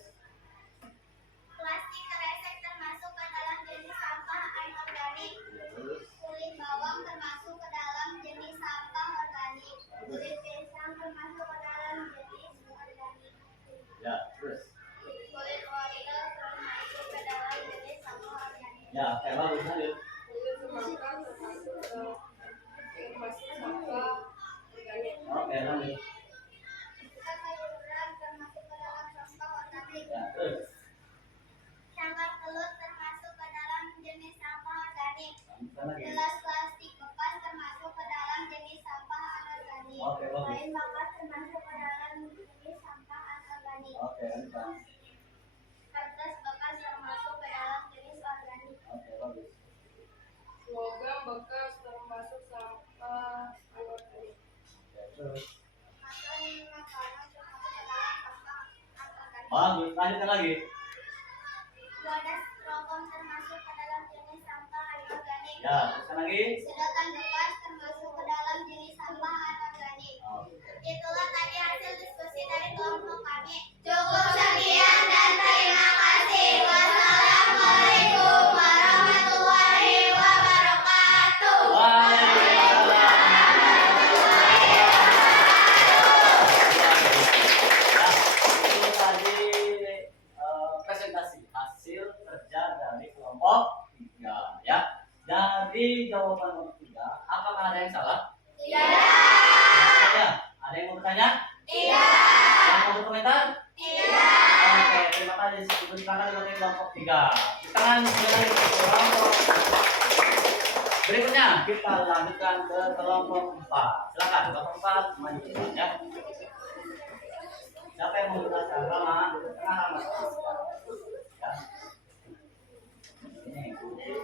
Plastik kresek termasuk ke dalam jenis sampah anorganik. terus Kulit bawang termasuk ke dalam jenis sampah organik. Kulit pisang termasuk ke dalam jenis organik. ya, terus. Kulit wortel termasuk ke dalam jenis sampah organik. Ya, oke, bagus. Lanjut. Kulit semangka termasuk sampah organik. Oke, lanjut. Sisa sayuran termasuk ke dalam sampah organik. Ya, terus. Cangkang telur termasuk ke dalam jenis sampah organik. Lanjutkan lagi. Gelas plastik bekas termasuk ke dalam jenis sampah anorganik. Oke, bagus. Kain bekas termasuk ke dalam jenis sampah anorganik. Oke, lanjutkan. Kertas bekas termasuk ke dalam jenis organik. Oke, bagus. Logam bekas termasuk sampah anorganik. Oke, terus. Makanan makanan termasuk ke dalam sampah anorganik. Bagus, lanjutkan lagi. Wadah styrofoam termasuk ke dalam jenis sampah anorganik. Ya, teruskan lagi. Sedotan bekas termasuk ke dalam jenis sampah anorganik. Oke. Itulah tadi hasil diskusi dari kelompok kami. Cukup sekian dan terima kasih. Wassalamualaikum warahmatullahi wabarakatuh. Waalaikumsalam. Ya, itu tadi presentasi hasil kerja dari kelompok 3 ya. Dari jawaban nomor 3, apakah ada yang salah? Tidak. Ya. Ada yang mau bertanya? Tidak. Yang mau berkomentar? Tidak. Oke, terima kasih. Silakan dari kelompok 3. Sekarang silakan ke kelompok. Berikutnya kita lanjutkan ke kelompok 4. Silakan kelompok 4 maju ya. Siapa yang mau bertanya? Rama, tengah Rama. Ya. Ini.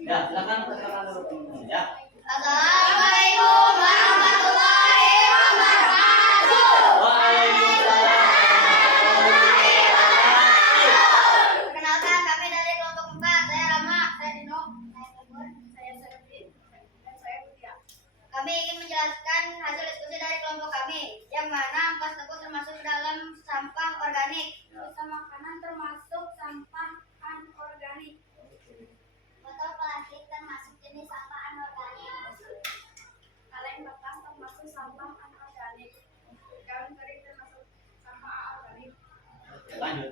Ya, silakan perkenalkan dulu teman-teman ya. Assalamualaikum warahmatullahi wabarakatuh. Waalaikumsalam warahmatullahi wabarakatuh. Perkenalkan kami dari kelompok 4. Saya Rama, saya Dino, saya Tegur, saya Serti, dan saya Butia. Kami ingin menjelaskan hasil diskusi dari kelompok kami, yang mana ampas tebu termasuk dalam sampah organik. Sisa makanan termasuk sampah anorganik. Botol plastik termasuk jenis sampah anorganik. Kaleng bekas termasuk sampah anorganik. Daun kering termasuk sampah anorganik. Oke, lanjut.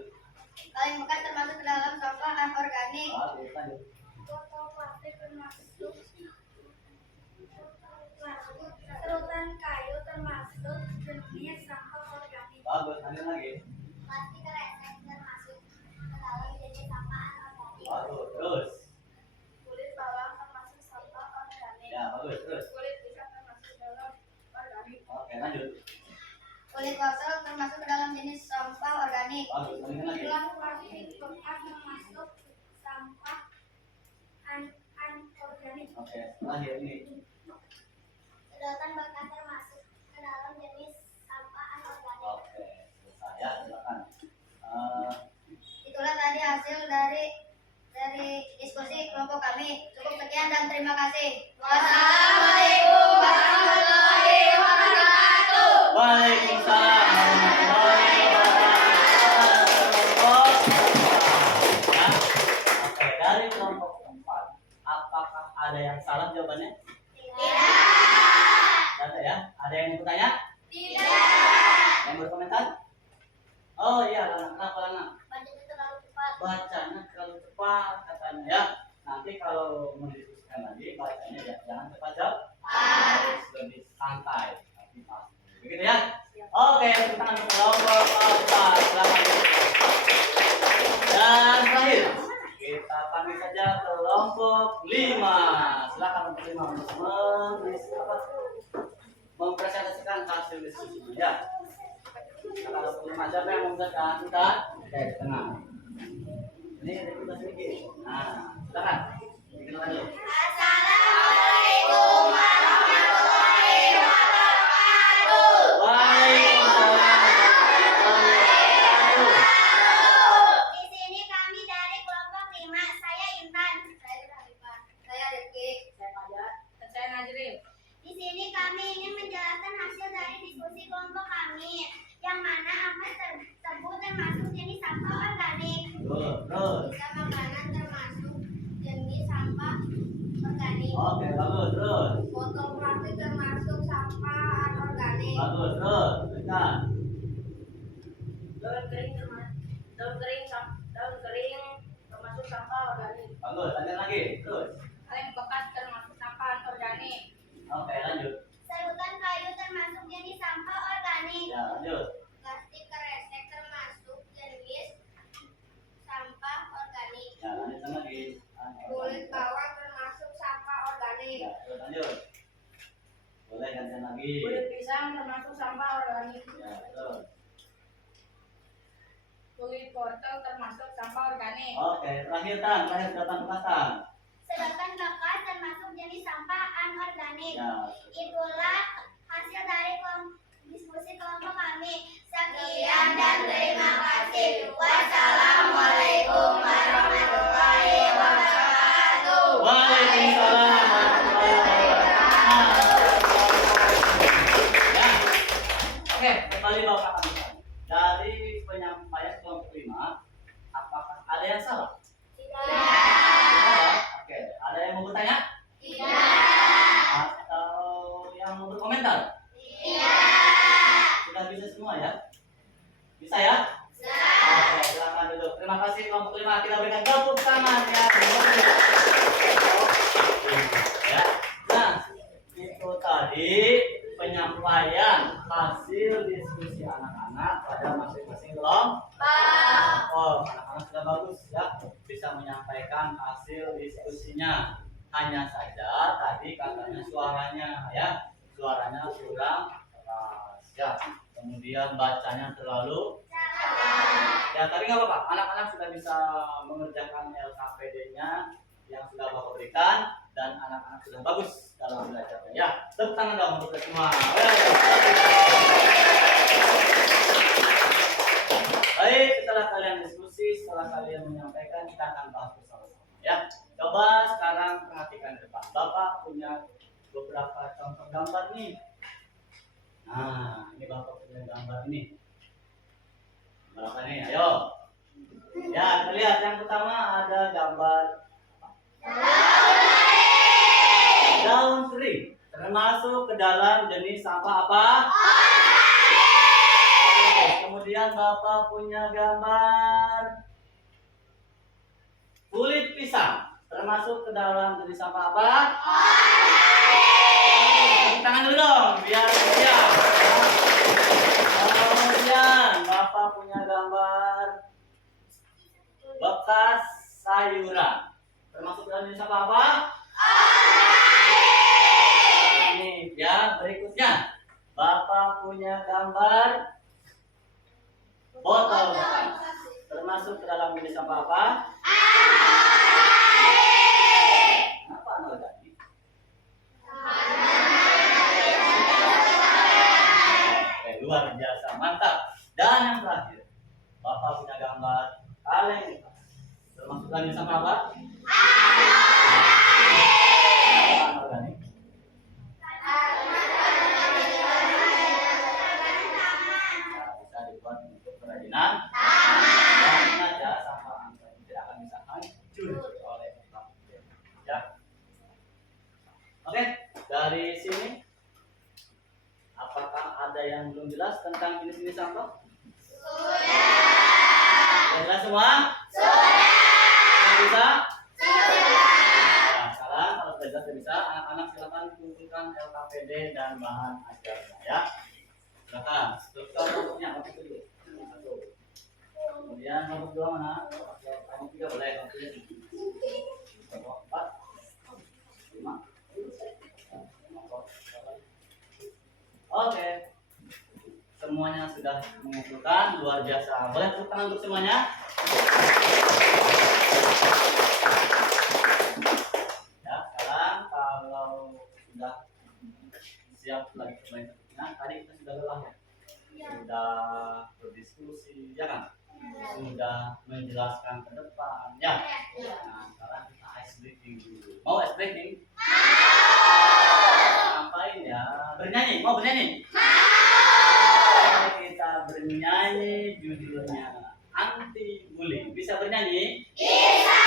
Kaleng bekas termasuk ke dalam sampah anorganik. Bagus, lanjut. Botol plastik termasuk sedotan kayu termasuk jenis sampah organik. Bagus, lanjut lagi. Plastik kresek termasuk ke dalam jenis sampah anorganik. Bagus, terus. Kulit bawang termasuk sampah organik. Ya, bagus, terus. Kulit pisang termasuk dalam organik. Oke, lanjut. Kulit wortel termasuk ke dalam jenis sampah organik. Bagus, lanjut lagi. Gelas plastik bekas termasuk sampah anorganik. Oke, selanjutnya ini. Sedotan bekas termasuk ke dalam jenis sampah anorganik. Oke, selesai ya, silakan. Itulah tadi hasil dari kami. Cukup sekian dan terima kasih. Wassalamualaikum warahmatullahi wabarakatuh. Waalaikumsalam warahmatullahi wabarakatuh. Ya. Oke, dari kelompok 4, apakah ada yang salah jawabannya? Tidak. Ada ya? Ada yang mau bertanya? Tidak. Yang berkomentar? Oh iya, kenapa Lana? Bacanya terlalu cepat. Bacanya terlalu cepat katanya ya. Nanti kalau mendiskusikan lagi bacanya jangan cepat-cepat. Harus lebih santai. Tapi pasti. Begitu ya? Oke, tepuk tangan untuk kelompok 4. Selamat. Dan terakhir kita panggil saja kelompok 5. Silakan untuk 5 untuk mempresentasikan hasil diskusinya ya. Kalau belum ada yang memudahkan kita, oke, tenang. Ini ada kita sedikit. Nah, silakan. Dikenalkan dulu. Assalamualaikum warahmatullahi wabarakatuh. Waalaikumsalam warahmatullahi wabarakatuh. Di sini kami dari kelompok 5. Saya Intan. Saya Rafifah. Saya Rizky. Saya Fajar. Dan saya Najrin. Di sini kami ingin menjelaskan hasil dari diskusi kelompok kami, yang mana amat tersebut termasuk jenis sampah organik. Terus. Sisa makanan termasuk jenis sampah organik. Oke, bagus. Terus. Botol plastik termasuk sampah anorganik. Bagus. Terus. Tekan. Daun kering termasuk sampah organik. Bagus. Lanjut lagi. Terus. Kaleng bekas termasuk sampah organik. Oke, lanjut. Serutan kayu termasuk jenis sampah organik. Ya, lanjut. Plastik kresek termasuk jenis sampah organik. Ya, lanjut lagi. Kulit bawang termasuk sampah organik. Ya, terus lanjut. Boleh gantian lagi. Kulit pisang termasuk sampah organik. Ya, terus. Kulit wortel termasuk sampah organik. Oke, terakhir Tan, terakhir sedotan bekas Tan. Sedotan bekas termasuk jenis sampah anorganik. Ya, Itulah hasil dari diskusi kelompok kami. Sekian dan terima kasih. Wassalamualaikum warahmatullahi wabarakatuh. Waalaikumsalam warahmatullahi wabarakatuh. Ya. Oke, kembali Bapak kami. Dari penyampaian kelompok 5, apakah ada yang salah? Tidak. Oke, ada yang mau bertanya? Tidak. Atau yang mau berkomentar? Tidak. Sudah bisa semua ya? Bisa ya? Bisa. Oke, silakan duduk. Terima kasih kelompok 5. Kita berikan tepuk tangan ya. Ya. Nah, itu tadi penyampaian hasil diskusi anak-anak pada masing-masing kelompok. Oh, anak-anak sudah bagus ya, bisa menyampaikan hasil diskusinya. Hanya saja tadi katanya suaranya kurang keras ya. Kemudian bacanya terlalu ya, tapi nggak apa-apa. Anak-anak sudah bisa mengerjakan LKPD-nya yang sudah Bapak berikan dan anak-anak sudah bagus dalam belajarnya. Ya, tepuk tangan dong untuk kita semua. Baik, setelah kalian diskusi, setelah kalian menyampaikan, kita akan bahas bersama-sama. Ya, coba sekarang perhatikan ke depan. Bapak punya beberapa contoh gambar nih. Nah, ini Bapak punya gambar ini. Berapa nih? Ayo. Ya, kita lihat yang pertama ada gambar daun kering. Termasuk ke dalam jenis sampah apa? Kemudian Bapak punya gambar kulit pisang. Termasuk ke dalam jenis sampah apa? Tepuk tangan dulu dong, biar siap. Kemudian Bapak punya gambar bekas sayuran. Termasuk ke dalam jenis sampah apa? Ini ya, berikutnya Bapak punya gambar botol bekas. Termasuk ke dalam jenis sampah apa? Apa anorganik? Oke, luar biasa, mantap. Dan yang terakhir, Bapak punya gambar kaleng bekas. Termasuk ke dalam jenis sampah apa? yang belum jelas tentang jenis-jenis sampah? Sudah. Jelas semua? Sudah. Sudah bisa? Sudah. Ya, sekarang kalau sudah jelas sudah bisa, anak-anak silakan kumpulkan LKPD dan bahan ajarnya ya. Silakan. Struktur kelompoknya apa itu dulu? Satu. Kemudian kelompok dua mana? Kelompok tiga boleh. Kelompok empat, lima. Oke. Semuanya sudah mengumpulkan, luar biasa. Boleh tepuk tangan untuk semuanya? Ya, sekarang kalau sudah siap lagi kembali nah, tadi kita sudah lelah ya? Sudah berdiskusi, ya kan? Sudah menjelaskan ke depan, ya? Nah, sekarang kita ice breaking dulu. Mau ice breaking? Ngapain ya? Bernyanyi? Mau bernyanyi? Kita bernyanyi judulnya anti bullying. Bisa bernyanyi? Bisa.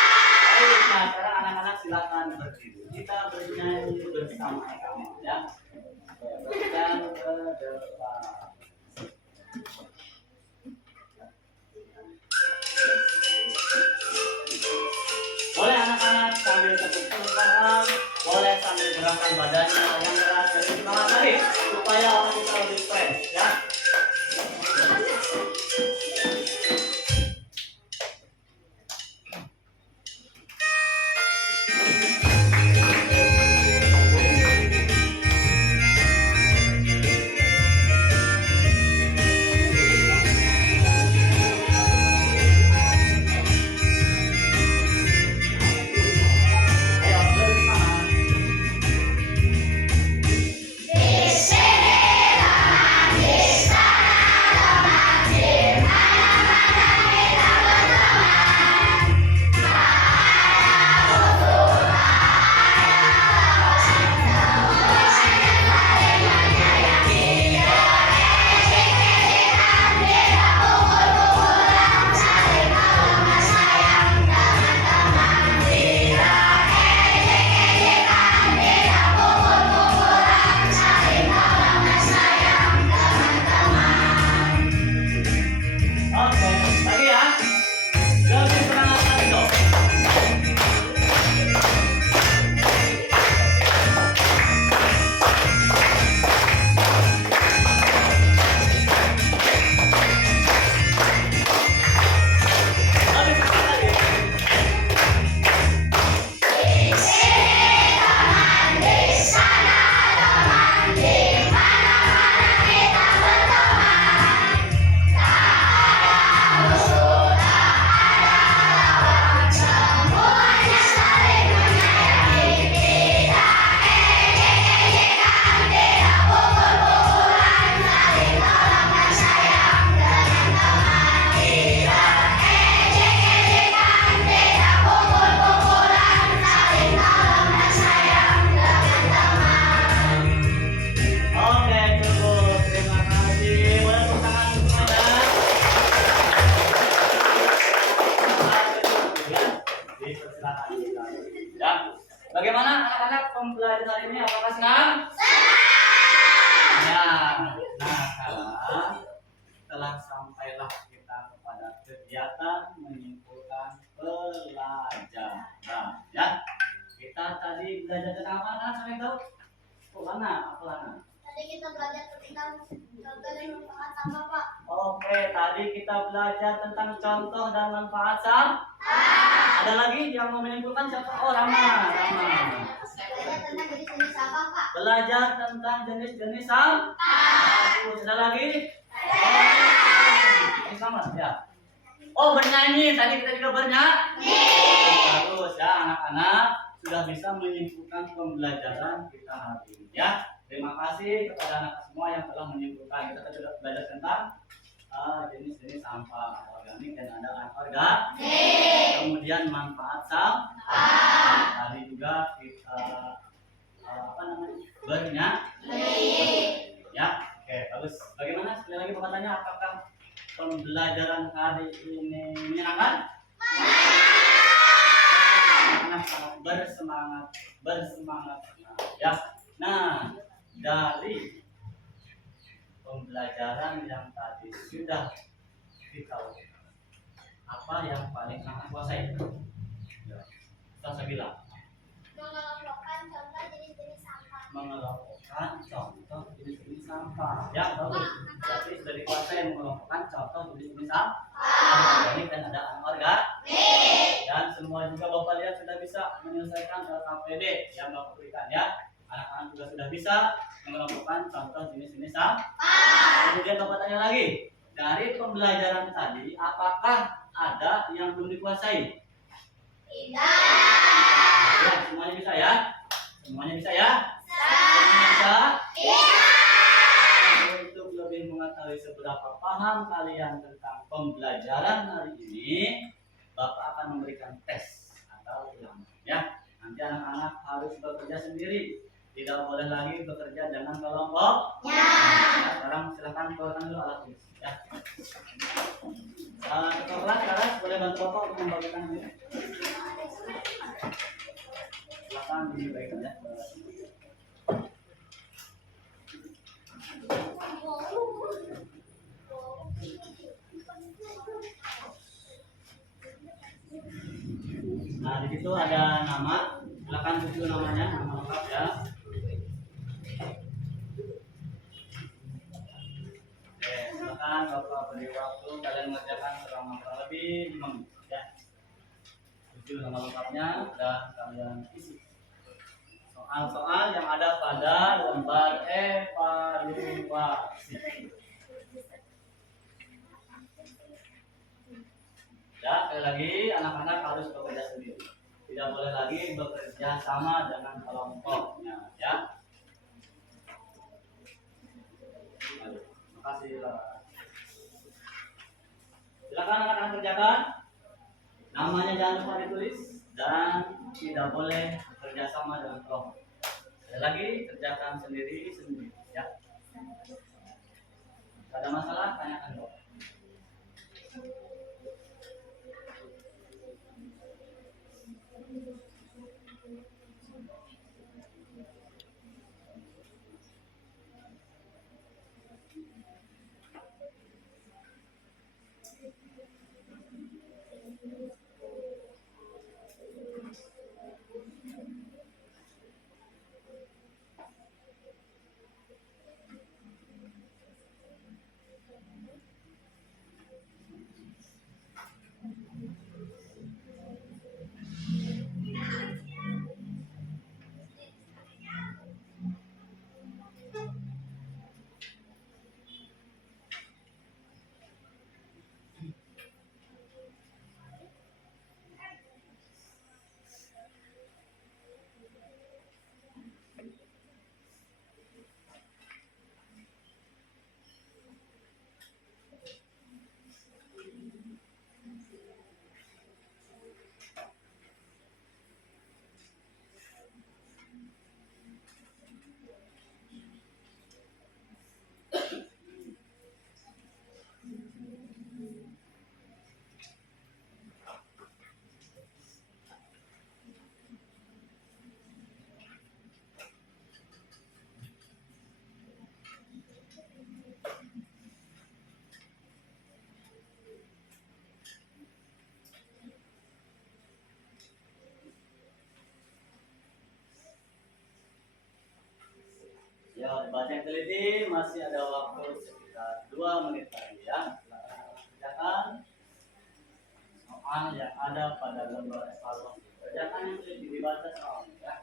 Baik, nah sekarang anak-anak silakan berdiri. Kita bernyanyi bersama kamu ya. Berjalan ke depan. Boleh anak-anak sambil tepuk tangan, boleh sambil gerakan badannya yang keras dari semangat lagi supaya otak kita lebih fresh ya. Ayo bersemangat. Oke, lagi ya. Lebih semangat lagi dong. Lebih semangat lagi. Oke, cukup. Terima kasih. Boleh tepuk tangan untuk semuanya. Ya, dipersilakan. Ya. Bagaimana anak-anak pembelajaran hari ini? Apakah senang? Ya. Nah, sekarang telah sampailah kita kepada kegiatan menyimpulkan pelajaran. Ya. Kita tadi belajar tentang apa? Anak sampai tahu? Oh, Lana, apa Lana? Tadi kita belajar tentang contoh dan manfaat sampah, Pak. Oke, tadi kita belajar tentang contoh dan manfaat sampah. Ada lagi yang mau menyimpulkan siapa? Oh, Rama. Belajar tentang jenis-jenis sampah, Pak. Belajar tentang jenis-jenis sampah. Terus ada lagi? Ini sama ya. Oh, bernyanyi. Tadi kita juga bernyanyi. Bagus ya, anak-anak sudah bisa menyimpulkan pembelajaran kita hari ini ya. Terima kasih kepada anak semua yang telah menyimpulkan. Kita sudah belajar tentang jenis-jenis sampah organik dan ada anorganik. Kemudian manfaat sampah. Tadi juga kita apa namanya? Bernyanyi. Ya, oke, bagus. Bagaimana? Sekali lagi Bapak tanya, apakah pembelajaran hari ini menyenangkan? Anak sangat bersemangat ya. Nah, dari pembelajaran yang tadi sudah ditahu. Apa yang paling anak kuasai? Ya, saya bilang Mengelompokkan contoh jenis-jenis sampah. mengelompokkan contoh jenis-jenis sampah. Ya, bagus. Berarti sudah dikuasai mengelompokkan contoh jenis-jenis sampah. Organik dan ada anorganik. Dan semua juga Bapak lihat sudah bisa menyelesaikan LKPD yang Bapak berikan ya. Anak-anak juga sudah bisa mengelompokkan contoh jenis-jenis sampah. Kemudian Bapak tanya lagi, dari pembelajaran tadi apakah ada yang belum dikuasai? Tidak. Ya, semuanya bisa ya? Semuanya bisa ya? Semuanya bisa? Untuk lebih mengetahui seberapa paham kalian tentang pembelajaran hari ini, Bapak akan memberikan tes atau ulangan ya. Nanti anak-anak harus bekerja sendiri. Tidak boleh lagi bekerja dengan kelompok. Ya, sekarang silakan keluarkan dulu alat tulis ya. Ketua kelas sekarang boleh bantu Bapak untuk membagikan ini. Silakan dibagikan ya. Nah, di situ ada nama. Silakan tulis namanya, nama lengkap ya. Oke, silakan Bapak beri waktu kalian mengerjakan selama kurang lebih 5 menit ya. Tulis nama lengkapnya dan kalian isi. Soal-soal yang ada pada lembar evaluasi. Ya, sekali lagi anak-anak harus bekerja sendiri. Tidak boleh lagi bekerja sama dengan kelompoknya, ya. Ayo, makasih. Silakan anak-anak kerjakan. Namanya jangan lupa ditulis dan tidak boleh bekerja sama dengan kelompok. Sekali lagi kerjakan sendiri ya. Ada masalah tanyakan Bapak. Ya, baca yang teliti masih ada waktu sekitar 2 menit lagi ya. Kerjakan soal yang ada pada lembar evaluasi. Kerjakan yang teliti, dibaca soalnya ya.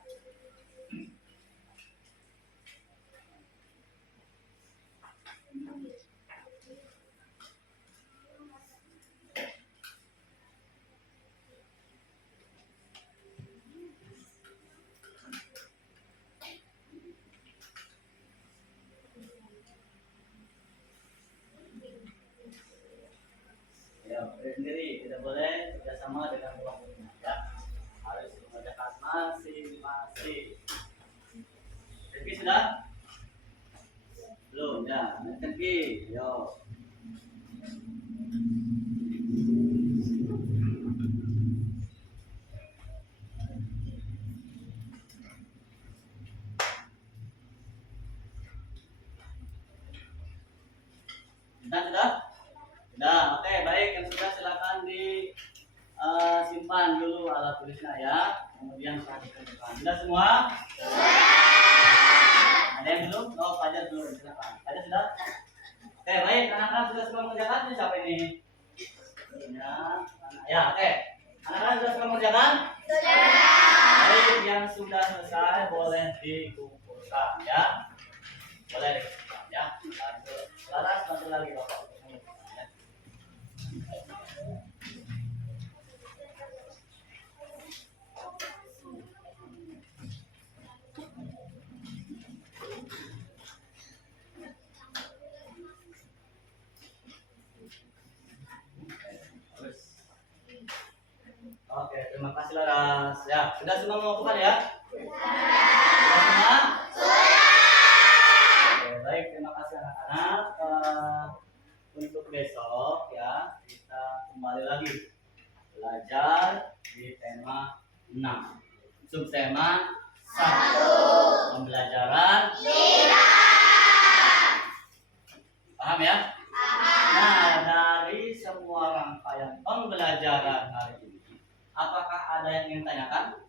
Ya, sendiri tidak boleh kerjasama dengan kelompoknya ya. Harus mengerjakan masing-masing. Jadi sudah? Belum ya, nanti yo. Sudah? Sudah. Oke, baik. Yang sudah silakan di simpan dulu alat tulisnya ya. Kemudian perhatikan depan. Sudah semua? Ada yang belum? Oh, Fajar belum. Silakan. Fajar sudah? Oke, baik. Anak-anak sudah semua mengerjakan? Ini siapa ini? Ya, oke. Anak-anak sudah semua mengerjakan? Baik, yang sudah selesai boleh dikumpulkan ya. Boleh dikumpulkan ya. Bantu. Laras bantu lagi Bapak. Ya. Oke, terima kasih Laras. Ya, sudah semua mengumpulkan ya? Sudah semua? Oke, baik, terima kasih anak-anak. Untuk besok ya, kita kembali lagi belajar di tema 6. Subtema 1. Pembelajaran. Paham ya? Nah, dari semua rangkaian pembelajaran hari ini, apakah ada yang ingin tanyakan?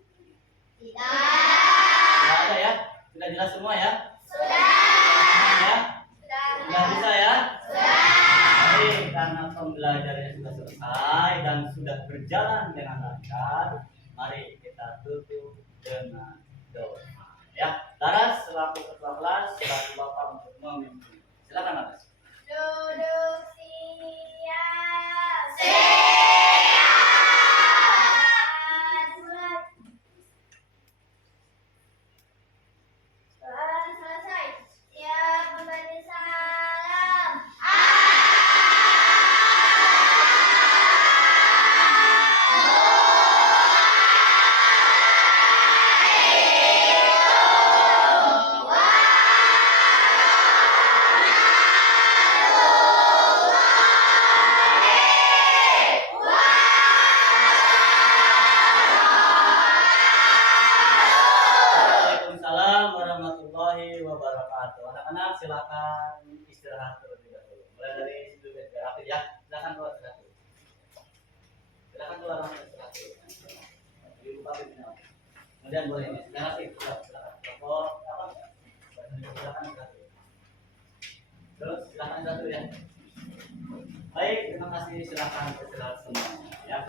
Tidak ada ya? Sudah jelas semua ya? Ya? Sudah bisa ya? Baik, karena pembelajarannya sudah selesai dan sudah berjalan dengan lancar, mari kita tutup dengan doa. Ya, Laras selaku ketua kelas, selaku Bapak untuk memimpin. Silakan Laras. Duduk siap. Setelah selesai, siap memberi salam. Waalaikumsalam warahmatullahi wabarakatuh. Anak-anak silakan istirahat terlebih dahulu. Mulai dari situ biar rapi ya. Silakan keluar istirahat dulu. Silakan keluar istirahat dulu. Dibuka pintunya. Kemudian boleh ini. Silakan rapi. Silakan. Silakan istirahat dulu. Terus silakan istirahat dulu ya. Baik, terima kasih. Silakan istirahat semuanya ya.